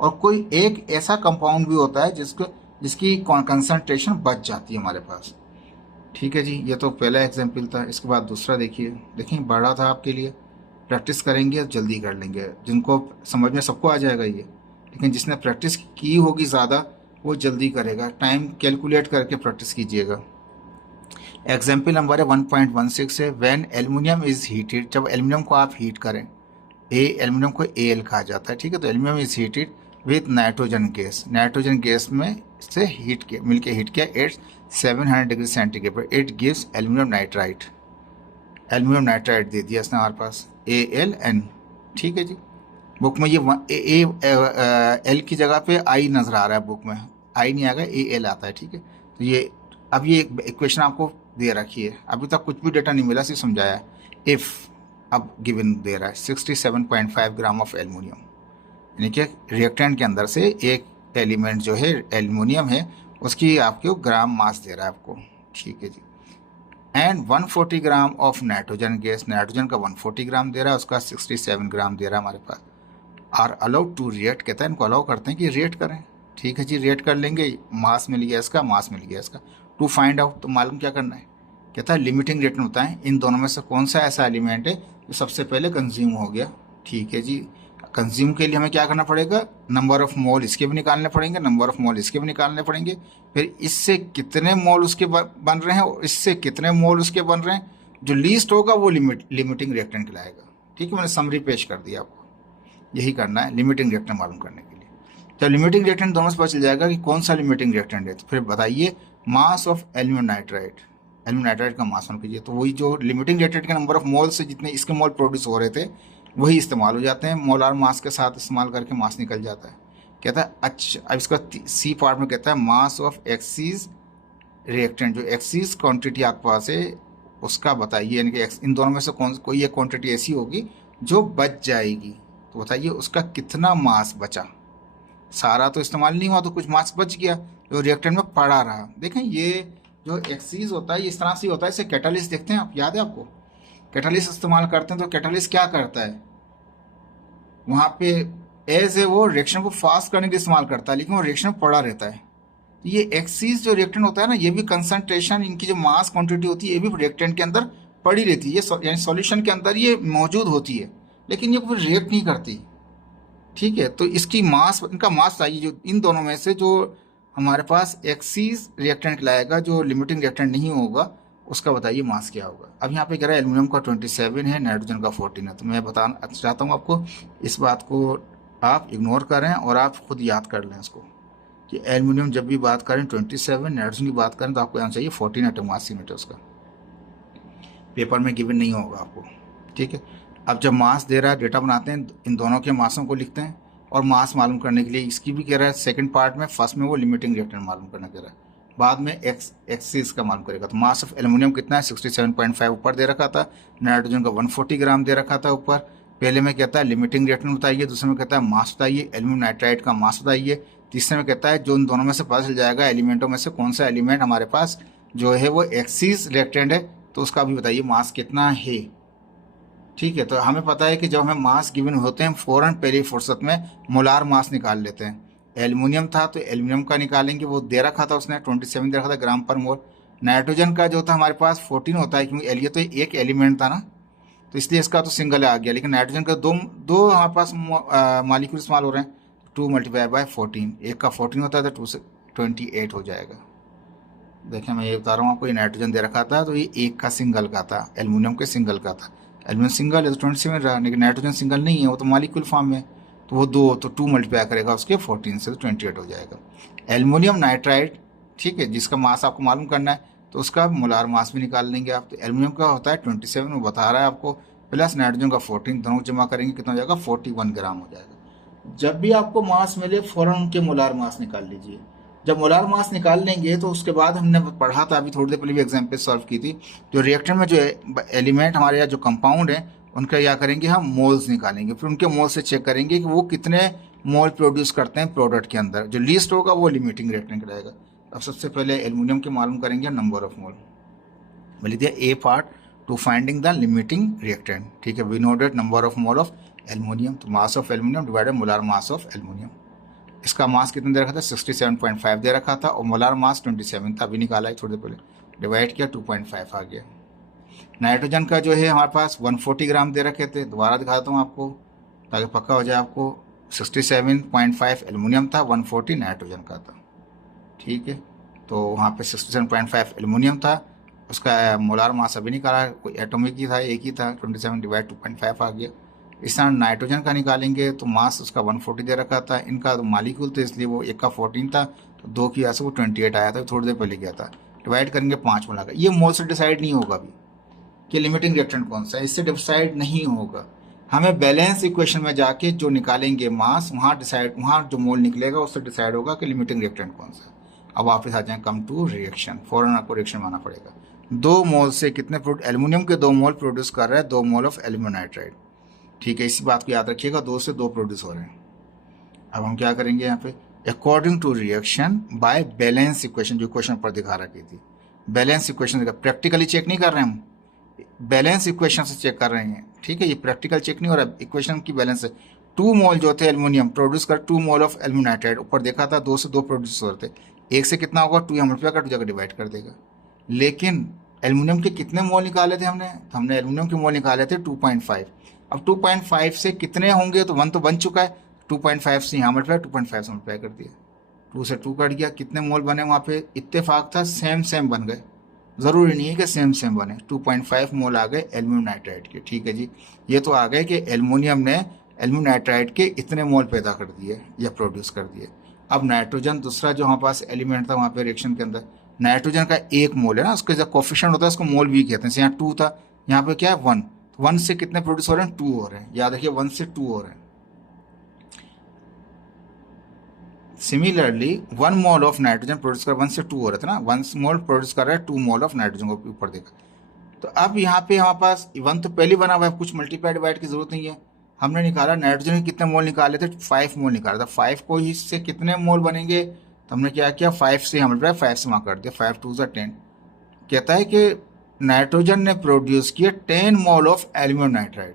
और कोई एक ऐसा कंपाउंड भी होता है जिसकी कंसंट्रेशन बच जाती है हमारे पास। ठीक है जी, ये तो पहला एग्जाम्पल था। इसके बाद दूसरा देखिए बड़ा था आपके लिए, प्रैक्टिस करेंगे जल्दी कर लेंगे। जिनको समझ में सबको आ जाएगा ये, लेकिन जिसने प्रैक्टिस की होगी ज़्यादा वो जल्दी करेगा। टाइम कैलकुलेट करके प्रैक्टिस कीजिएगा। एग्जाम्पल नंबर है 1.16 है, व्हेन एल्युमिनियम इज हीटेड, जब एल्युमिनियम को आप हीट करें, एल्युमिनियम को एल कहा जाता है। ठीक है, तो aluminium is heated with nitrogen gas, nitrogen gas में से हीट किया, मिलके हीट किया एट 700 डिग्री सेंटीग्रेड पर, it gives aluminium nitrite. Aluminium nitrite दे दिया इसने हमारे पास, AlN। ठीक है जी, बुक में ये एल की जगह पे आई नज़र आ रहा है, बुक में आई नहीं आएगा, AL आता है। ठीक है, तो ये अब ये इक्वेशन आपको दे रखी है, अभी तक कुछ भी डेटा नहीं मिला, सिर्फ समझाया है। इफ़ अब गिवन दे रहा है 67.5 ग्राम ऑफ एल्युमिनियम, यानी कि रिएक्टेंट के अंदर से एक एलिमेंट जो है एल्युमिनियम है उसकी आपको ग्राम मास दे रहा है आपको। ठीक है जी, and 140 gram of nitrogen gas, nitrogen का 140 ग्राम दे रहा है, उसका 67 ग्राम दे रहा है हमारे पास। आर अलाउड टू रिएक्ट, कहता है इनको अलाउ करते हैं कि रिएक्ट करें। ठीक है जी, रिएक्ट कर लेंगे, मास मिल गया इसका, मास मिल गया इसका। टू फाइंड आउट, तो मालूम क्या करना है, कहता है लिमिटिंग रिएक्टेंट होता है इन दोनों में से कौन सा ऐसा एलिमेंट है जो सबसे पहले कंज्यूम हो गया। ठीक है जी, कंज्यूम के लिए हमें क्या करना पड़ेगा, नंबर ऑफ मोल इसके भी निकालने पड़ेंगे, नंबर ऑफ मोल इसके भी निकालने पड़ेंगे, फिर इससे कितने मोल उसके बन रहे हैं और इससे कितने मोल उसके बन रहे हैं, जो लीस्ट होगा वो लिमिटिंग रिएक्टेंट कहलाएगा। ठीक है, मैंने समरी पेश कर दिया आपको, यही करना है लिमिटिंग रिएक्टेंट मालूम करने के लिए। जब लिमिटिंग रिएक्टेंट दोनों से पता चल जाएगा कि कौन सा लिमिटिंग रिएक्टेंट है, तो फिर बताइए मास of aluminium nitrite, aluminium nitrite का मास कीजिए, तो वही जो लिमिटिंग रिएक्टेंट के नंबर ऑफ मोल से जितने इसके मोल प्रोड्यूस हो रहे थे वही इस्तेमाल हो जाते हैं, मोलार मास के साथ इस्तेमाल करके मास निकल जाता है। कहता है अच्छा, अब इसका सी पार्ट में कहता है मास ऑफ एक्सीज रिएक्टेंट, जो एक्सीज क्वांटिटी आपके पास है उसका बताइए, यानी कि इन दोनों में से कोई एक क्वांटिटी ऐसी होगी जो बच जाएगी, तो बताइए उसका कितना मास बचा। सारा तो इस्तेमाल नहीं हुआ तो कुछ मास बच गया जो रिएक्टेंट में पड़ा रहा। देखें ये जो एक्सीज होता है इस तरह से होता है, इसे कैटालिस्ट देखते हैं आप, याद है आपको, कैटालिस्ट इस्तेमाल करते हैं तो कैटालिस्ट क्या करता है, वहाँ पे एज ए वो रिएक्शन को फास्ट करने के लिए इस्तेमाल करता है, लेकिन वो रिएक्शन में पड़ा रहता है। तो ये एक्सीज जो रिएक्टेंट होता है ना, ये भी कंसंट्रेशन, इनकी जो मास क्वांटिटी होती है ये भी रिएक्टेंट के अंदर पड़ी रहती है, ये यानी सॉल्यूशन के अंदर ये मौजूद होती है, लेकिन ये कोई रिएक्ट नहीं करती। ठीक है, तो इसकी मास, इनका मास चाहिए, जो इन दोनों में से जो हमारे पास एक्सीज रिएक्टेंट लाएगा जो लिमिटिंग रिएक्टेंट नहीं होगा उसका बताइए मास क्या होगा। अब यहाँ पे कह रहा है एल्युमिनियम का 27 है, नाइट्रोजन का 14 है, तो मैं बताना चाहता हूँ आपको, इस बात को आप इग्नोर करें और आप खुद याद कर लें इसको, कि एल्युमिनियम जब भी बात करें 27, नाइट्रोजन की बात करें तो आपको यहाँ चाहिए 14 एटम मास यूनिट है उसका, पेपर में गिवन नहीं होगा आपको। ठीक है, अब जब मास दे रहा है, डेटा बनाते हैं, इन दोनों के मासों को लिखते हैं और मास मालूम करने के लिए इसकी भी कह रहा है सेकंड पार्ट में, फर्स्ट में वो लिमिटिंग रिएक्टेंट मालूम करना कह रहा है, बाद में एक्सिस का मालूम करेगा। तो मास ऑफ एल्युमिनियम कितना है 67.5 ऊपर दे रखा था, नाइट्रोजन का 140 ग्राम दे रखा था ऊपर। पहले में कहता है लिमिटिंग रिएक्टेंट बताइए, दूसरे में कहता है मास बताइए, एल्युमिनियम नाइट्राइट का मास बताइए, तीसरे में कहता है जो इन दोनों में से पता चल जाएगा एलिमेंटों में से कौन सा एलिमेंट हमारे पास जो है वो एक्सिस रिएक्टेंट है, तो उसका भी बताइए मास कितना है। ठीक है, तो हमें पता है कि जब हमें मास गिवन होते हैं फ़ौरन पहली फुर्सत में मोलार मास निकाल लेते हैं। एल्युमिनियम था तो एल्युमिनियम का निकालेंगे, वो दे रखा था उसने 27 दे रखा था ग्राम पर मोल। नाइट्रोजन का जो था हमारे पास 14 होता है, क्योंकि ये तो एक एलिमेंट था ना, तो इसलिए इसका तो सिंगल आ गया, लेकिन नाइट्रोजन का दो हमारे पास मालिक्यूल इस्तेमाल हो रहे हैं, 2 × 14, एक का 14 होता है तो 2 से 28 हो जाएगा। देखिए मैं ये बता रहा हूँ आपको, ये नाइट्रोजन दे रखा था तो ये एक का सिंगल का था, एल्युमिनियम के सिंगल का था। एल्युमिनियम सिंगल है तो 27 रहा, लेकिन नाइट्रोजन सिंगल नहीं है, वो तो मालिक्यूल फॉर्म में, तो वो 2 मल्टीप्लाई करेगा उसके 14 से तो 28 हो जाएगा। एल्युमिनियम नाइट्राइड, ठीक है, जिसका मास आपको मालूम करना है तो उसका मोलार मास भी निकाल लेंगे आप। तो एल्युमिनियम का होता है 27, वो बता रहा है आपको, प्लस नाइट्रोजन का 14, दोनों जमा करेंगे कितना हो जाएगा 41 ग्राम हो जाएगा। जब भी आपको मास मिले फ़ौरन उनके मोलार मास निकाल लीजिए। जब मोलार मास निकाल लेंगे तो उसके बाद हमने पढ़ा था, अभी थोड़ी देर पहले भी एग्जाम्पल सॉल्व की थी, जो रिएक्टर में जो एलिमेंट हमारे यहाँ जो कंपाउंड है उनका क्या करेंगे हम मोल्स निकालेंगे, फिर उनके मोल्स से चेक करेंगे कि वो कितने मोल प्रोड्यूस करते हैं प्रोडक्ट के अंदर, जो लीस्ट होगा वो लिमिटिंग रिएक्टेंट रहेगा। अब सबसे पहले एल्युमिनियम के मालूम करेंगे नंबर ऑफ मोल। बोल दिया A part two finding the limiting reactant, ठीक है। We know that number of mole of aluminium, तो mass of aluminium divided molar mass of aluminium. इसका मास कितना दे रखा था 67.5 दे रखा था और मोलार मास 27 था, अभी निकाला है थोड़ी देर पहले, डिवाइड किया 2.5 आ गया। नाइट्रोजन का जो है हमारे पास 140 ग्राम दे रखे थे, दोबारा दिखा देता हूँ आपको ताकि पक्का हो जाए आपको। 67.5 एल्युमिनियम था, 140 नाइट्रोजन का था, ठीक है। तो वहाँ पे 67.5 एल्युमिनियम था, उसका मोलार मास अभी निकाला, कोई एटॉमिक ही था, एक ही था, 27 डिवाइड 2.5 आ गया। इस तरह नाइट्रोजन का निकालेंगे तो मास उसका 140 दे रखा था, इनका तो मालिक्यूल थे इसलिए वो एक का 14 था, तो दो की वजह से वो 28 आया था, थोड़ी देर पहले गया था। डिवाइड करेंगे 5 मोल आ गया। ये मोल से डिसाइड नहीं होगा अभी कि लिमिटिंग रिएक्टेंट कौन सा है, इससे डिसाइड नहीं होगा। हमें बैलेंस इक्वेशन में जाके जो निकालेंगे मास, वहाँ जो मोल निकलेगा उससे डिसाइड होगा कि लिमिटिंग रिएक्टेंट कौन सा है। अब वापस आ जाए, कम टू रिएक्शन, फौरन आपको रिएक्शन माना पड़ेगा। 2 मोल से कितने एल्युमिनियम के 2 मोल प्रोड्यूस कर रहा है, 2 मोल ऑफ एल्युमिनियम नाइट्राइड, ठीक है। इसी बात को याद रखिएगा, 2 से 2 प्रोड्यूस हो रहे हैं। अब हम क्या करेंगे यहाँ पे, according to reaction by balance equation, जो क्वेश्चन पर दिखा रखी थी, बैलेंस इक्वेशन प्रैक्टिकली चेक नहीं कर रहे हम, बैलेंस इक्वेशन से चेक कर रहे हैं, ठीक है। ये प्रैक्टिकल चेक नहीं हो रहा, इक्वेशन की बैलेंस है। 2 मोल जो थे एल्युमिनियम प्रोड्यूस कर 2 मोल ऑफ एल्युमिनियम नाइट्राइड, ऊपर देखा था 2 से 2 प्रोड्यूस हो रहे थे, 1 से कितना होगा 2 यहाँ मल्टीप्लाई कर 2 जगह डिवाइड कर देगा। लेकिन एल्युमिनियम के कितने मोल निकाले थे हमने, तो हमने एल्युमिनियम के मोल निकाले थे 2.5। अब 2.5 से कितने होंगे, तो 1 तो बन चुका है, 2.5 से यहाँ मल्टीप्लाई 2.5 से मल्टीप्लाई कर दिया, 2 से 2 कट गया, कितने मोल बने वहाँ पे, इत्तेफाक था सेम बन गए, ज़रूरी नहीं है कि सेम बने। 2.5 मोल आ गए एल्युमिनियम नाइट्राइड के, ठीक है जी। ये तो आ गए कि एल्युमिनियम ने एल्युमिनियम नाइट्राइड के इतने मोल पैदा कर दिए या प्रोड्यूस कर दिए। अब नाइट्रोजन दूसरा जो हमारे पास एलिमेंट था वहाँ पे रिएक्शन के अंदर, नाइट्रोजन का 1 मोल है ना, उसका जो कोफिशिएंट होता है उसको मोल भी कहते हैं। यहाँ 2 था, यहाँ पे क्या है 1, 1 से कितने प्रोड्यूस हो रहे हैं, 2 हो रहे हैं, याद रखिए 1 से 2 हो रहे हैं। Similarly 1 mole of nitrogen produce कर 1 से 2 हो रहे थे ना, 1 मोल प्रोड्यूस कर रहा है 2 मोल ऑफ नाइट्रोजन को ऊपर देखा। तो अब यहाँ पे हमारे पास 1 तो पहले बना हुआ है, कुछ मल्टीप्लाई डिवाइड की जरूरत नहीं है। हमने निकाला नाइट्रोजन के कितने मोल निकाले थे, 5 मोल निकाला था, 5 को ही से कितने मोल बनेंगे, तो हमने क्या किया 5 से मल्टीप्लाई 5 से वहाँ कर दिया, 5 2 ज़ा 10। कहता है कि नाइट्रोजन ने प्रोड्यूस किया 10 मोल ऑफ एल्युमिनियम नाइट्राइड।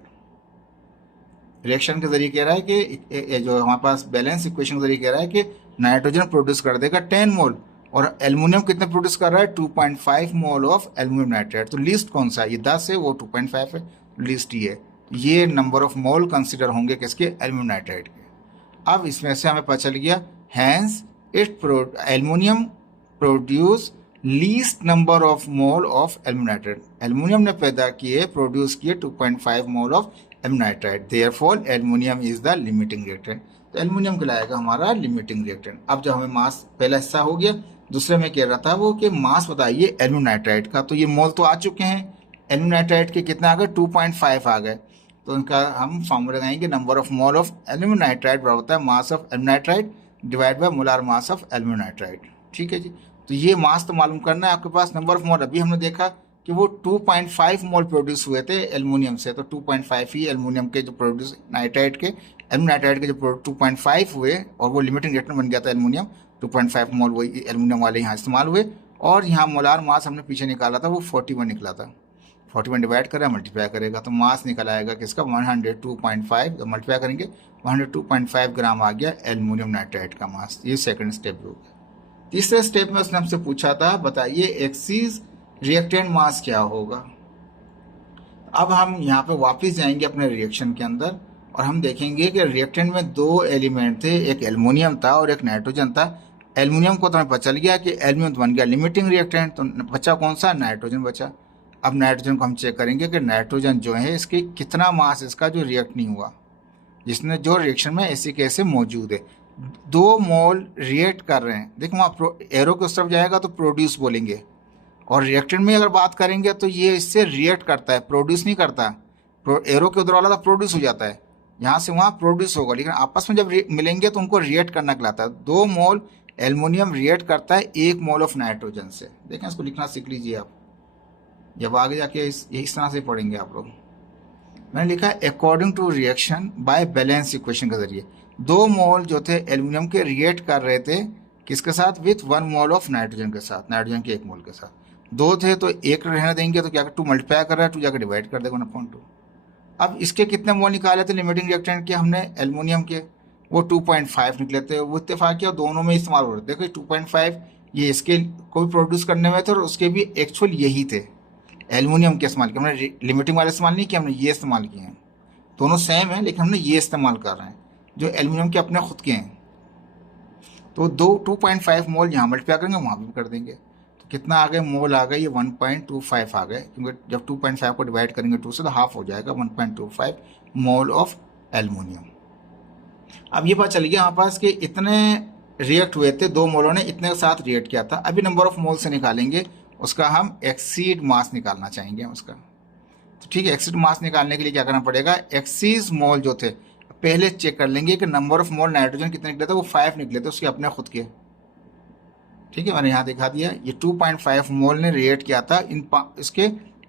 रिएक्शन के जरिए कह रहा है कि जो हमारे पास बैलेंस इक्वेशन के जरिए कह रहा है कि नाइट्रोजन प्रोड्यूस कर देगा 10 मोल और एल्युमिनियम कितने प्रोड्यूस कर रहा है 2.5 मोल ऑफ एल्युमिनियम नाइट्राइड। तो लीस्ट कौन सा है, ये 10 है, वो 2.5 है, लीस्ट ही है। ये नंबर ऑफ मोल कंसिडर होंगे किसके, एल्युमिनियम नाइट्राइड के। अब इसमें से हमें पता चल गया hence aluminium produce least number of mole of aluminium nitride. Aluminium ने पैदा किए प्रोड्यूस किए 2.5 mole of aluminium nitride, therefore aluminium is the limiting reactant. तो एल्युमिनियम कहलाएगा हमारा लिमिटिंग रिएक्टेंट। अब जब हमें मास पहला हिस्सा हो गया, दूसरे में कह रहा था वो कि मास बताइए एल्युमिनियम नाइट्राइड का, तो ये मोल तो आ चुके हैं, एल्युमिनियम नाइट्राइड के कितने आ गए 2.5 आ गए। तो इनका हम फॉर्मूला लगाएंगे, number of mole of aluminium nitride बराबर होता है मास of aluminium nitride divide by molar mass of aluminium nitride, ठीक है जी। तो ये मास तो मालूम करना है आपके पास। नंबर ऑफ मोल अभी हमने देखा कि वो 2.5 मोल प्रोड्यूस हुए थे एल्युमिनियम से, तो 2.5 ही एल्युमिनियम के जो प्रोड्यूस नाइट्राइड के एल्युमिनियम नाइट्राइड के जो 2.5 हुए और वो लिमिटिंग रिएक्टेंट बन गया था एल्युमिनियम। 2.5 मोल वही एल्युमिनियम वाले यहाँ इस्तेमाल हुए और यहाँ मोलार मास हमने पीछे निकाला था वो 41 निकला था। 41 डिवाइड करें मल्टीप्लाई करेगा तो मास निकल आएगा किसका 102.5, मल्टीप्लाई करेंगे 102.5 ग्राम आ गया एल्युमिनियम नाइट्राइड का मास। ये सेकंड स्टेप हो गया। तीसरे स्टेप में उसने हमसे पूछा था बताइए एक्सिस रिएक्टेंट मास क्या होगा। अब हम यहाँ पे वापस जाएंगे अपने रिएक्शन के अंदर और हम देखेंगे कि रिएक्टेंट में 2 एलिमेंट थे, एक एल्युमिनियम था और एक नाइट्रोजन था। एल्युमिनियम को तो हमें पता चल गया कि एल्युमिनियम बन गया लिमिटिंग रिएक्टेंट, तो बचा कौन सा, नाइट्रोजन बचा। अब नाइट्रोजन को हम चेक करेंगे कि नाइट्रोजन जो है इसकी कितना मास इसका जो रिएक्ट नहीं हुआ, जिसने जो रिएक्शन में ऐसे कैसे मौजूद है। 2 मोल रिएक्ट कर रहे हैं, देखो वहाँ एरो की उस तरफ जाएगा तो प्रोड्यूस बोलेंगे और रिएक्टेंट में अगर बात करेंगे तो ये इससे रिएक्ट करता है, प्रोड्यूस नहीं करता। एरो के उधर वाला तो प्रोड्यूस हो जाता है, यहाँ से वहाँ प्रोड्यूस होगा, लेकिन आपस में जब मिलेंगे तो उनको रिएक्ट करना कहलाता है। 2 मोल एल्युमिनियम रिएक्ट करता है 1 मोल ऑफ नाइट्रोजन से। देखें इसको लिखना सीख लीजिए आप, जब आगे जाके इस तरह से पढ़ेंगे आप लोग। मैंने लिखा है according to reaction by balance equation के जरिए। 2 मोल जो थे एल्यूमिनियम के रिएक्ट कर रहे थे किसके साथ, विथ 1 मोल ऑफ नाइट्रोजन के साथ, नाइट्रोजन के 1 मोल के साथ। 2 थे तो 1 रहने देंगे, तो क्या 2 मल्टीप्लाई कर रहा है, 2 जाकर डिवाइड कर देगा 1/2। अब इसके कितने मोल निकाले थे लिमिटिंग रिएक्टेंट के हमने एल्युमिनियम के, वो 2.5 निकले थे। वो इत्तेफाक किया दोनों में इस्तेमाल हो रहे थे। देखो 2.5 ये इसके को भी प्रोड्यूस करने में थे और उसके भी एक्चुअल यही थे, एल्युमिनियम के इस्तेमाल किए हमने, लिमिटिंग वाले इस्तेमाल नहीं किया हमने, ये इस्तेमाल किए हैं। दोनों सेम है लेकिन हमने ये इस्तेमाल कर रहे हैं जो एल्युमिनियम के अपने खुद के हैं। तो 2.5 मोल यहाँ मल्टीप्लाई करेंगे वहाँ भी कर देंगे, तो कितना आ गए मोल आ गए, ये 1.25 आ गए, क्योंकि जब 2.5 को डिवाइड करेंगे 2 से तो हाफ हो जाएगा, 1.25 मोल ऑफ एल्युमिनियम। अब ये पता चल गया हमारे पास कि इतने रिएक्ट हुए थे, 2 मोलों ने इतने के साथ रिएक्ट किया था। अभी नंबर ऑफ मोल से निकालेंगे उसका, हम एक्सीड मास निकालना चाहेंगे हम उसका। तो ठीक है, एक्सीड मास निकालने के लिए क्या करना पड़ेगा, एक्सीज मोल जो थे पहले चेक कर लेंगे कि नंबर ऑफ मोल नाइट्रोजन कितने निकले थे, वो 5 निकले थे उसके अपने खुद के। ठीक है, मैंने यहाँ दिखा दिया, ये 2.5 मोल ने रिएक्ट किया था इसके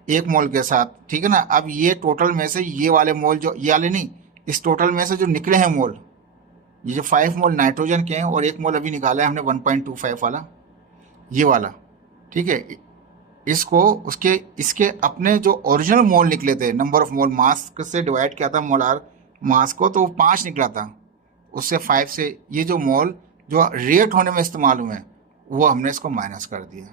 1 मोल के साथ। ठीक है ना, अब ये टोटल में से ये वाले मोल जो, ये वाले नहीं, इस टोटल में से जो निकले हैं मोल, ये जो 5 मोल नाइट्रोजन के हैं और 1 मोल अभी निकाला है हमने 1.25 वाला, ये वाला। ठीक है, इसको उसके इसके अपने जो ओरिजिनल मोल निकले थे, नंबर ऑफ मोल मास से डिवाइड किया था मोलार मास को, तो वो 5 निकला था, उससे 5 से ये जो मोल जो रिएक्ट होने में इस्तेमाल हुए वो हमने इसको माइनस कर दिया।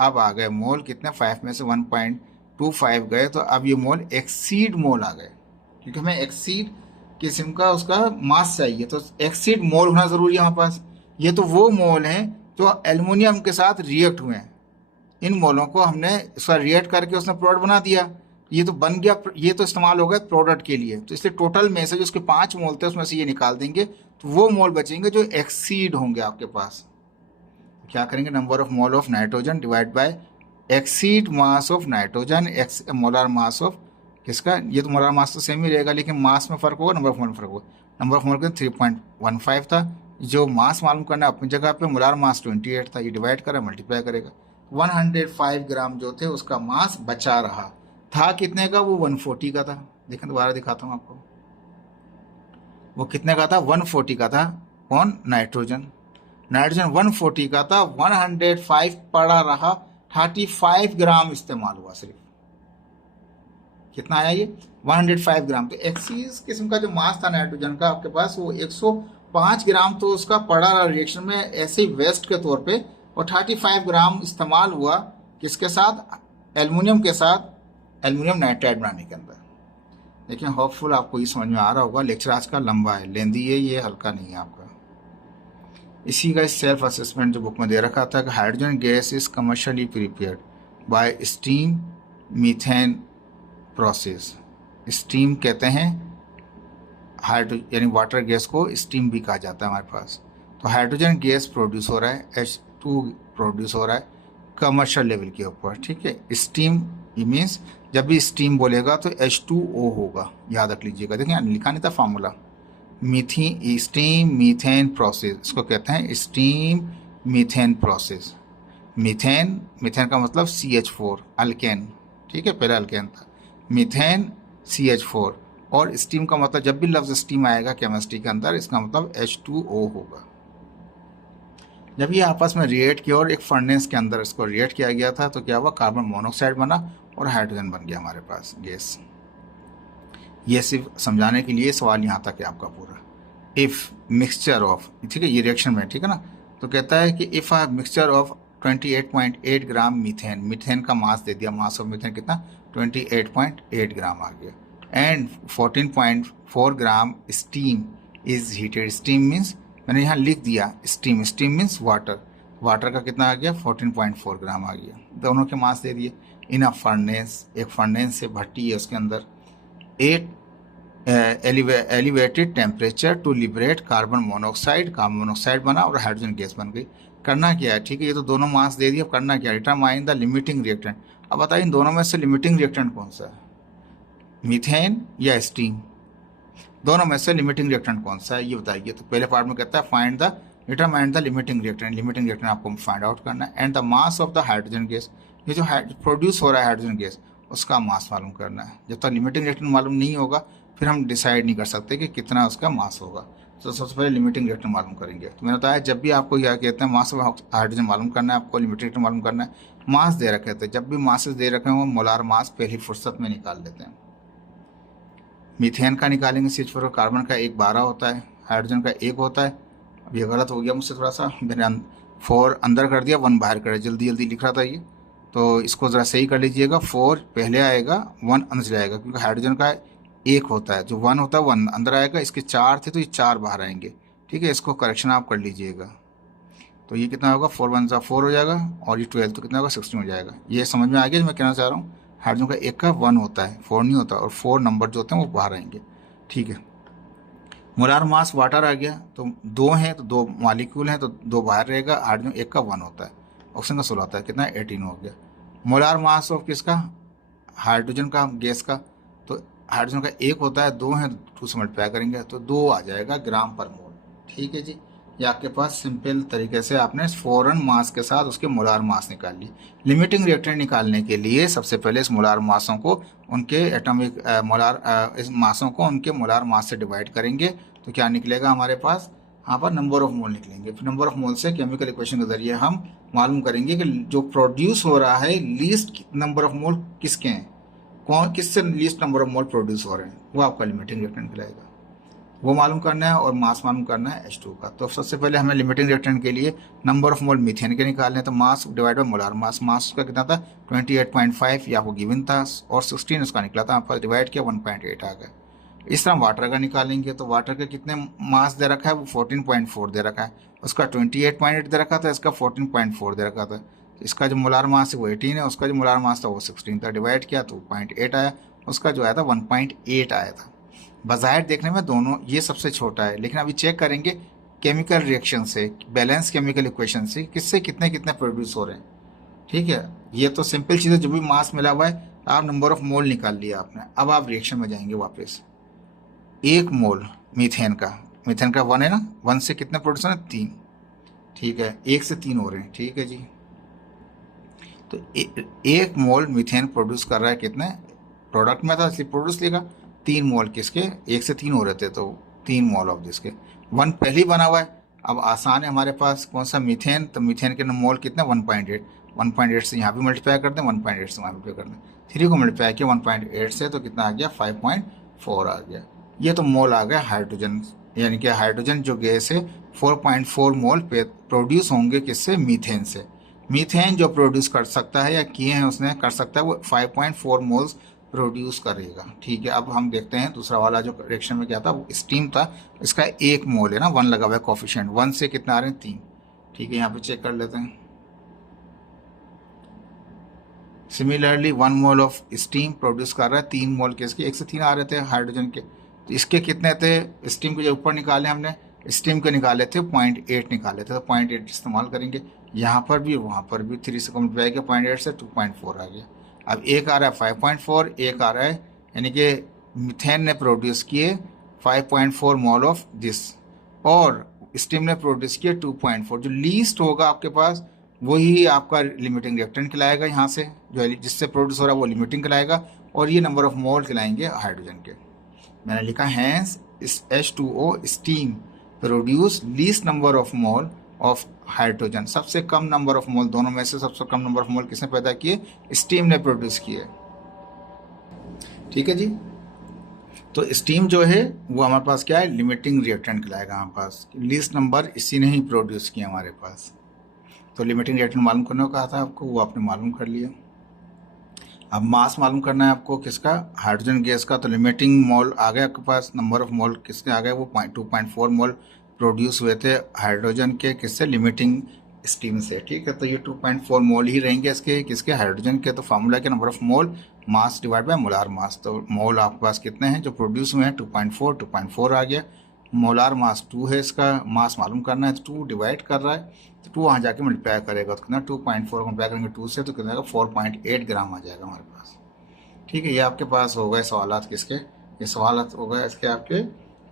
अब आ गए मोल कितने, 5 में से 1.25 गए, तो अब ये मोल एक्सीड मोल आ गए, क्योंकि हमें एक्सीड किस्म का उसका मास चाहिए, तो एक्सीड मोल होना ज़रूरी है हमारे पास। ये तो वो मोल हैं जो एल्युमिनियम के साथ रिएक्ट हुए हैं, इन मोलों को हमने उसका रिएक्ट करके उसने प्रोडक्ट बना दिया, ये तो बन गया, ये तो इस्तेमाल हो गया प्रोडक्ट के लिए। तो इसलिए टोटल में से जो उसके 5 मोल थे उसमें से ये निकाल देंगे, तो वो मोल बचेंगे जो एक्सीड होंगे आपके पास। क्या करेंगे, number of mole of nitrogen divide by exceed mass of nitrogen, x molar mass of किसका, ये तो मोलर मास तो सेम ही रहेगा लेकिन मास में फ़र्क होगा, नंबर ऑफ मोल में फ़र्क होगा। नंबर ऑफ मोल का 3.15 था, जो मास मालूम करना अपनी जगह पे, मोलर मास 28 था, ये डिवाइड करा मल्टीप्लाई करेगा, 105 ग्राम जो थे उसका मास बचा रहा था। कितने का, वो 140 का था। देखें दोबारा दिखाता हूँ आपको, वो कितने का था, 140 का था। कौन, नाइट्रोजन, नाइट्रोजन 140 का था, 105 पड़ा रहा, 35 ग्राम इस्तेमाल हुआ सिर्फ। कितना आया ये, 105 ग्राम। तो एक्सीज किस्म का जो मास था नाइट्रोजन का आपके पास, वो 105 ग्राम तो उसका पड़ा रहा रिएक्शन में ऐसे ही वेस्ट के तौर पे, और 35 ग्राम इस्तेमाल हुआ किसके साथ, एल्युमिनियम के साथ, एल्युमिनियम नाइट्राइड बनाने के अंदर। देखिए होपफुल आपको ये समझ में आ रहा होगा। लेक्चर आज का लंबा है, लेंदी है, ये हल्का नहीं है आपका। इसी का सेल्फ असेसमेंट जो बुक में दे रखा था कि hydrogen gas is commercially prepared by steam methane process. Steam कहते हैं हाइड्रोजन यानी वाटर गैस को स्टीम भी कहा जाता है हमारे पास। तो हाइड्रोजन गैस प्रोड्यूस हो रहा है, H2 प्रोड्यूस हो रहा है कमर्शियल लेवल के ऊपर। ठीक है, स्टीम मीन्स जब भी स्टीम बोलेगा तो H2O होगा, याद रख लीजिएगा। देखिए लिखा नहीं था फार्मूला, स्टीम मीथेन प्रोसेस, इसको कहते हैं स्टीम मीथेन प्रोसेस। मीथेन का मतलब CH4 अल्केन। ठीक है, पहले अल्केन था, मीथेन CH4, और स्टीम का मतलब जब भी लफ्ज़ स्टीम आएगा केमिस्ट्री के अंदर इसका मतलब H2O होगा। जब ये आपस में रिएक्ट किया और एक फर्नेस के अंदर इसको रिएक्ट किया गया था तो क्या हुआ, कार्बन मोनोऑक्साइड बना और हाइड्रोजन बन गया हमारे पास गैस। ये सिर्फ समझाने के लिए सवाल यहाँ तक है आपका पूरा। इफ़ मिक्सचर ऑफ, ठीक है ये रिएक्शन में, ठीक है ना, तो कहता है कि if a mixture of 28.8 gram methane, methane का मास दे दिया, मास ऑफ मीथेन कितना 28.8 ग्राम आ गया, and 14.4 gram steam is heated. Steam means मैंने यहाँ लिख दिया steam, steam means water, water का कितना आ गया 14.4 ग्राम आ गया, दोनों के मास दे दिए। इन अ फर्नेस, एक फर्नेस से भट्टी है उसके अंदर, 8 elevated temperature to liberate carbon monoxide, carbon monoxide बना और हाइड्रोजन गैस बन गई। करना क्या है, ठीक है ये तो दोनों मास दे दिए, अब करना क्या है, डिटरमाइन द लिमिटिंग रिएक्टेंट। अब बताइए इन दोनों में से लिमिटिंग रिएक्टेंट कौन सा है, मीथेन या स्टीम, दोनों में से लिमिटिंग रिएक्टेंट कौन सा है ये बताइए। तो पहले पार्ट में कहता है find the determine the limiting reactant, limiting reactant आपको फाइंड आउट करना है, and the mass of the hydrogen gas, ये जो प्रोड्यूस हो रहा है हाइड्रोजन गैस उसका मास मालूम करना है। जब तक लिमिटिंग रिएक्टेंट मालूम नहीं होगा फिर हम डिसाइड नहीं कर सकते कि कितना उसका मास होगा। तो सबसे पहले लिमिटिंग रिएक्टेंट मालूम करेंगे। तो मैंने बताया जब भी आपको क्या कहते हैं मास ऑफ हाइड्रोजन मालूम करना है, आपको लिमिटिंग रिएक्टेंट मालूम करना है, मास दे रखे थे, जब भी मासेस दे रखे हैं वो मोलार मास पहली फुर्सत में निकाल लेते हैं। मीथेन का निकालेंगे CH4, कार्बन का 1 12 होता है, हाइड्रोजन का 1 होता है। अब ये गलत हो गया मुझसे थोड़ा सा, मैंने 4 अंदर कर दिया 1 बाहर कर दिया, जल्दी जल्दी लिख रहा था ये, तो इसको ज़रा सही कर लीजिएगा। 4 पहले आएगा, 1 अंदर चले आएगा, क्योंकि हाइड्रोजन का 1 होता है, जो 1 होता है 1 अंदर आएगा, इसके 4 थे तो ये 4 बाहर आएंगे। ठीक है, इसको करेक्शन आप कर लीजिएगा। तो ये कितना होगा, 4 1 4 हो जाएगा, और ये 12 तो कितना होगा 16 हो जाएगा। ये समझ में आ गया जो मैं कहना चाह रहा हूँ। हाइड्रोजन का 1 का 1 होता है, 4 नहीं होता, और 4 नंबर जो होते हैं वो बाहर आएंगे। ठीक है, मोलार मास वाटर आ गया, तो 2 हैं तो 2 मॉलिक्यूल हैं तो 2 बाहर रहेगा। हाइड्रोजन 1 का 1 होता है, ऑक्सीजन का 16 होता है, कितना 18 हो गया। मोलार मास ऑफ किसका, हाइड्रोजन का, गैस का, तो हाइड्रोजन का 1 होता है, 2 हैं तो 2 से मल्टीप्लाई करेंगे तो 2 आ जाएगा ग्राम पर मोल। ठीक है जी, ये आपके पास सिंपल तरीके से आपने फॉरेन मास के साथ उसके मोलार मास निकाल ली। लिमिटिंग रिएक्टेंट निकालने के लिए सबसे पहले इस मोलार मासों को उनके एटॉमिक इस मासों को उनके मोलार मास से डिवाइड करेंगे, तो क्या निकलेगा हमारे पास, यहाँ पर नंबर ऑफ मोल निकलेंगे। फिर नंबर ऑफ मोल से केमिकल इक्वेशन के जरिए हम मालूम करेंगे कि जो प्रोड्यूस हो रहा है लीस्ट नंबर ऑफ मोल किसके हैं, कौन किससे least number of mole produce हो रहे हैं, वो आपका लिमिटिंग रिएक्टेंट कहलाएगा। वो मालूम करना है और मास मालूम करना है H2 का। तो सबसे पहले हमें लिमिटिंग रिएक्टेंट के लिए नंबर ऑफ मोल मीथेन के निकालने हैं, तो mass divide by molar mass. Mass का कितना था 28.5, ये आपको गिवन था, और 16 उसका निकला था, आपका डिवाइड किया 1.8 आ गया। इस तरह वाटर का निकालेंगे, तो वाटर का कितने मास दे रखा है, वो 14.4 दे रखा है, उसका 28.8 दे रखा था, इसका 14.4 दे रखा था। इसका जो मोलार मास है वो 18 है, उसका जो मोलार मास था वो 16 था, डिवाइड किया तो 0.8 आया, उसका जो आया था 1.8 आया था। बज़ाहिर देखने में दोनों ये सबसे छोटा है, लेकिन अभी चेक करेंगे केमिकल रिएक्शन से, बैलेंस केमिकल इक्वेशन से किससे कितने कितने प्रोड्यूस हो रहे हैं। ठीक है, ये तो सिंपल चीज़ है, जो भी मास मिला हुआ है आप नंबर ऑफ मोल निकाल लिया आपने। अब आप रिएक्शन में जाएंगे वापस। 1 मोल मीथेन का 1 है ना, 1 से कितने प्रोड्यूस हो रहे हैं 3। ठीक है, 1 से 3 हो रहे हैं। ठीक है जी, तो 1 मोल मीथेन प्रोड्यूस कर रहा है कितने, प्रोडक्ट में था इसलिए प्रोड्यूस लेगा, 3 मोल किसके, 1 से 3 हो रहे थे तो 3 मोल ऑफ जिसके 1 पहले ही बना हुआ है। अब आसान है हमारे पास कौन सा, मीथेन, तो मीथेन के मोल कितने 1.8 से यहाँ भी मल्टीप्लाई कर दें, 1.8 से वहाँ मल्टीप्लाई कर दें, 3 को मल्टीप्लाई किया 1.8 से तो कितना आ गया 5.4 आ गया। ये तो मोल आ गया हाइड्रोजन, यानी कि हाइड्रोजन जो गैस है 4.4 मोल प्रोड्यूस होंगे किससे, मीथेन से। मीथेन जो प्रोड्यूस कर सकता है या किए हैं उसने कर सकता है वो 5.4 मोल्स प्रोड्यूस करेगा। ठीक है, अब हम देखते हैं दूसरा वाला जो रिएक्शन में क्या था, वो स्टीम था, इसका 1 मोल है ना, 1 लगा हुआ है कोफिशिएंट, 1 से कितना आ रहे हैं 3। ठीक है, यहाँ पे चेक कर लेते हैं। Similarly 1 mole of steam produce कर रहा है 3 मोल के, इसके 1 से 3 आ रहे थे हाइड्रोजन के, तो इसके कितने थे, स्टीम के जो ऊपर निकाले हमने, स्टीम के निकाले थे 0.8 निकाले थे, तो 0.8 इस्तेमाल करेंगे यहाँ पर भी वहाँ पर भी, 3 से मल्टीप्लाई किया 0.8 से 2.4 आ गया। अब एक आ रहा है 5.4, एक आ रहा है, यानी कि मीथेन ने प्रोड्यूस किए 5.4 मोल ऑफ दिस, और स्टीम ने प्रोड्यूस किए 2.4। जो लीस्ट होगा आपके पास वही आपका लिमिटिंग रिएक्टेंट कहलाएगा, यहाँ से जो जिससे प्रोड्यूस हो रहा है वो लिमिटिंग कहलाएगा, और ये नंबर ऑफ मोल कहलाएंगे हाइड्रोजन के। मैंने लिखा hence H2O steam produce least number of mole of hydrogen, सबसे कम नंबर ऑफ मोल, दोनों में से सबसे कम नंबर ऑफ मोल किसने पैदा किए, स्टीम ने प्रोड्यूस किए। ठीक है जी, तो स्टीम जो है वो हमारे पास क्या है, लिमिटिंग रिएक्टेंट कहलाएगा हमारे पास, लीस्ट नंबर इसी ने ही प्रोड्यूस किया हमारे पास। तो लिमिटिंग रिएक्टेंट मालूम करने को कहा था आपको, वो आपने मालूम कर लिया। अब मास मालूम करना है आपको किसका, हाइड्रोजन गैस का, तो लिमिटिंग मोल आ गया आपके पास, नंबर ऑफ मोल किसके आ गए, वो 2.4 मोल प्रोड्यूस हुए थे हाइड्रोजन के, किससे, लिमिटिंग स्टीम से। ठीक है, तो ये 2.4 मोल ही रहेंगे इसके, किसके, हाइड्रोजन के। तो फार्मूला के number of mole mass divide by molar मास, तो मोल आपके पास कितने हैं जो प्रोड्यूस हुए हैं 2.4 आ गया। मोलार मास 2 है, इसका मास मालूम करना है, तो 2 डिवाइड कर रहा है, तो 2 वहाँ जाके मल्टीप्लाई करेगा, तो कितना 2.4 मल्टीप्लाई करेंगे 2 से तो कितना 4.8 ग्राम आ जाएगा हमारे पास। ठीक है, ये आपके पास हो गए सवालात किसके, ये सवालात हो गए इसके आपके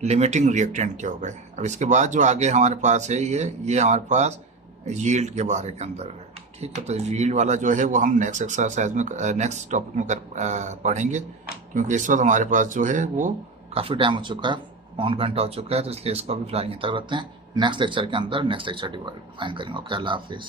लिमिटिंग रिएक्टेंट के हो गए। अब इसके बाद जो आगे हमारे पास है ये हमारे पास यील्ड के बारे के अंदर है। ठीक है, तो यील्ड वाला जो है वो हम नेक्स्ट एक्सरसाइज में नेक्स्ट टॉपिक में पढ़ेंगे, क्योंकि इस वक्त हमारे पास जो है वो काफ़ी टाइम हो चुका है, पौन घंटा हो चुका है, तो इसलिए इसको अभी फिलहाल यहीं तक रखते हैं। नेक्स्ट लेक्चर के अंदर नेक्स्ट लेक्चर डिफाइन करेंगे। ओके, अल्लाह हाफिज़।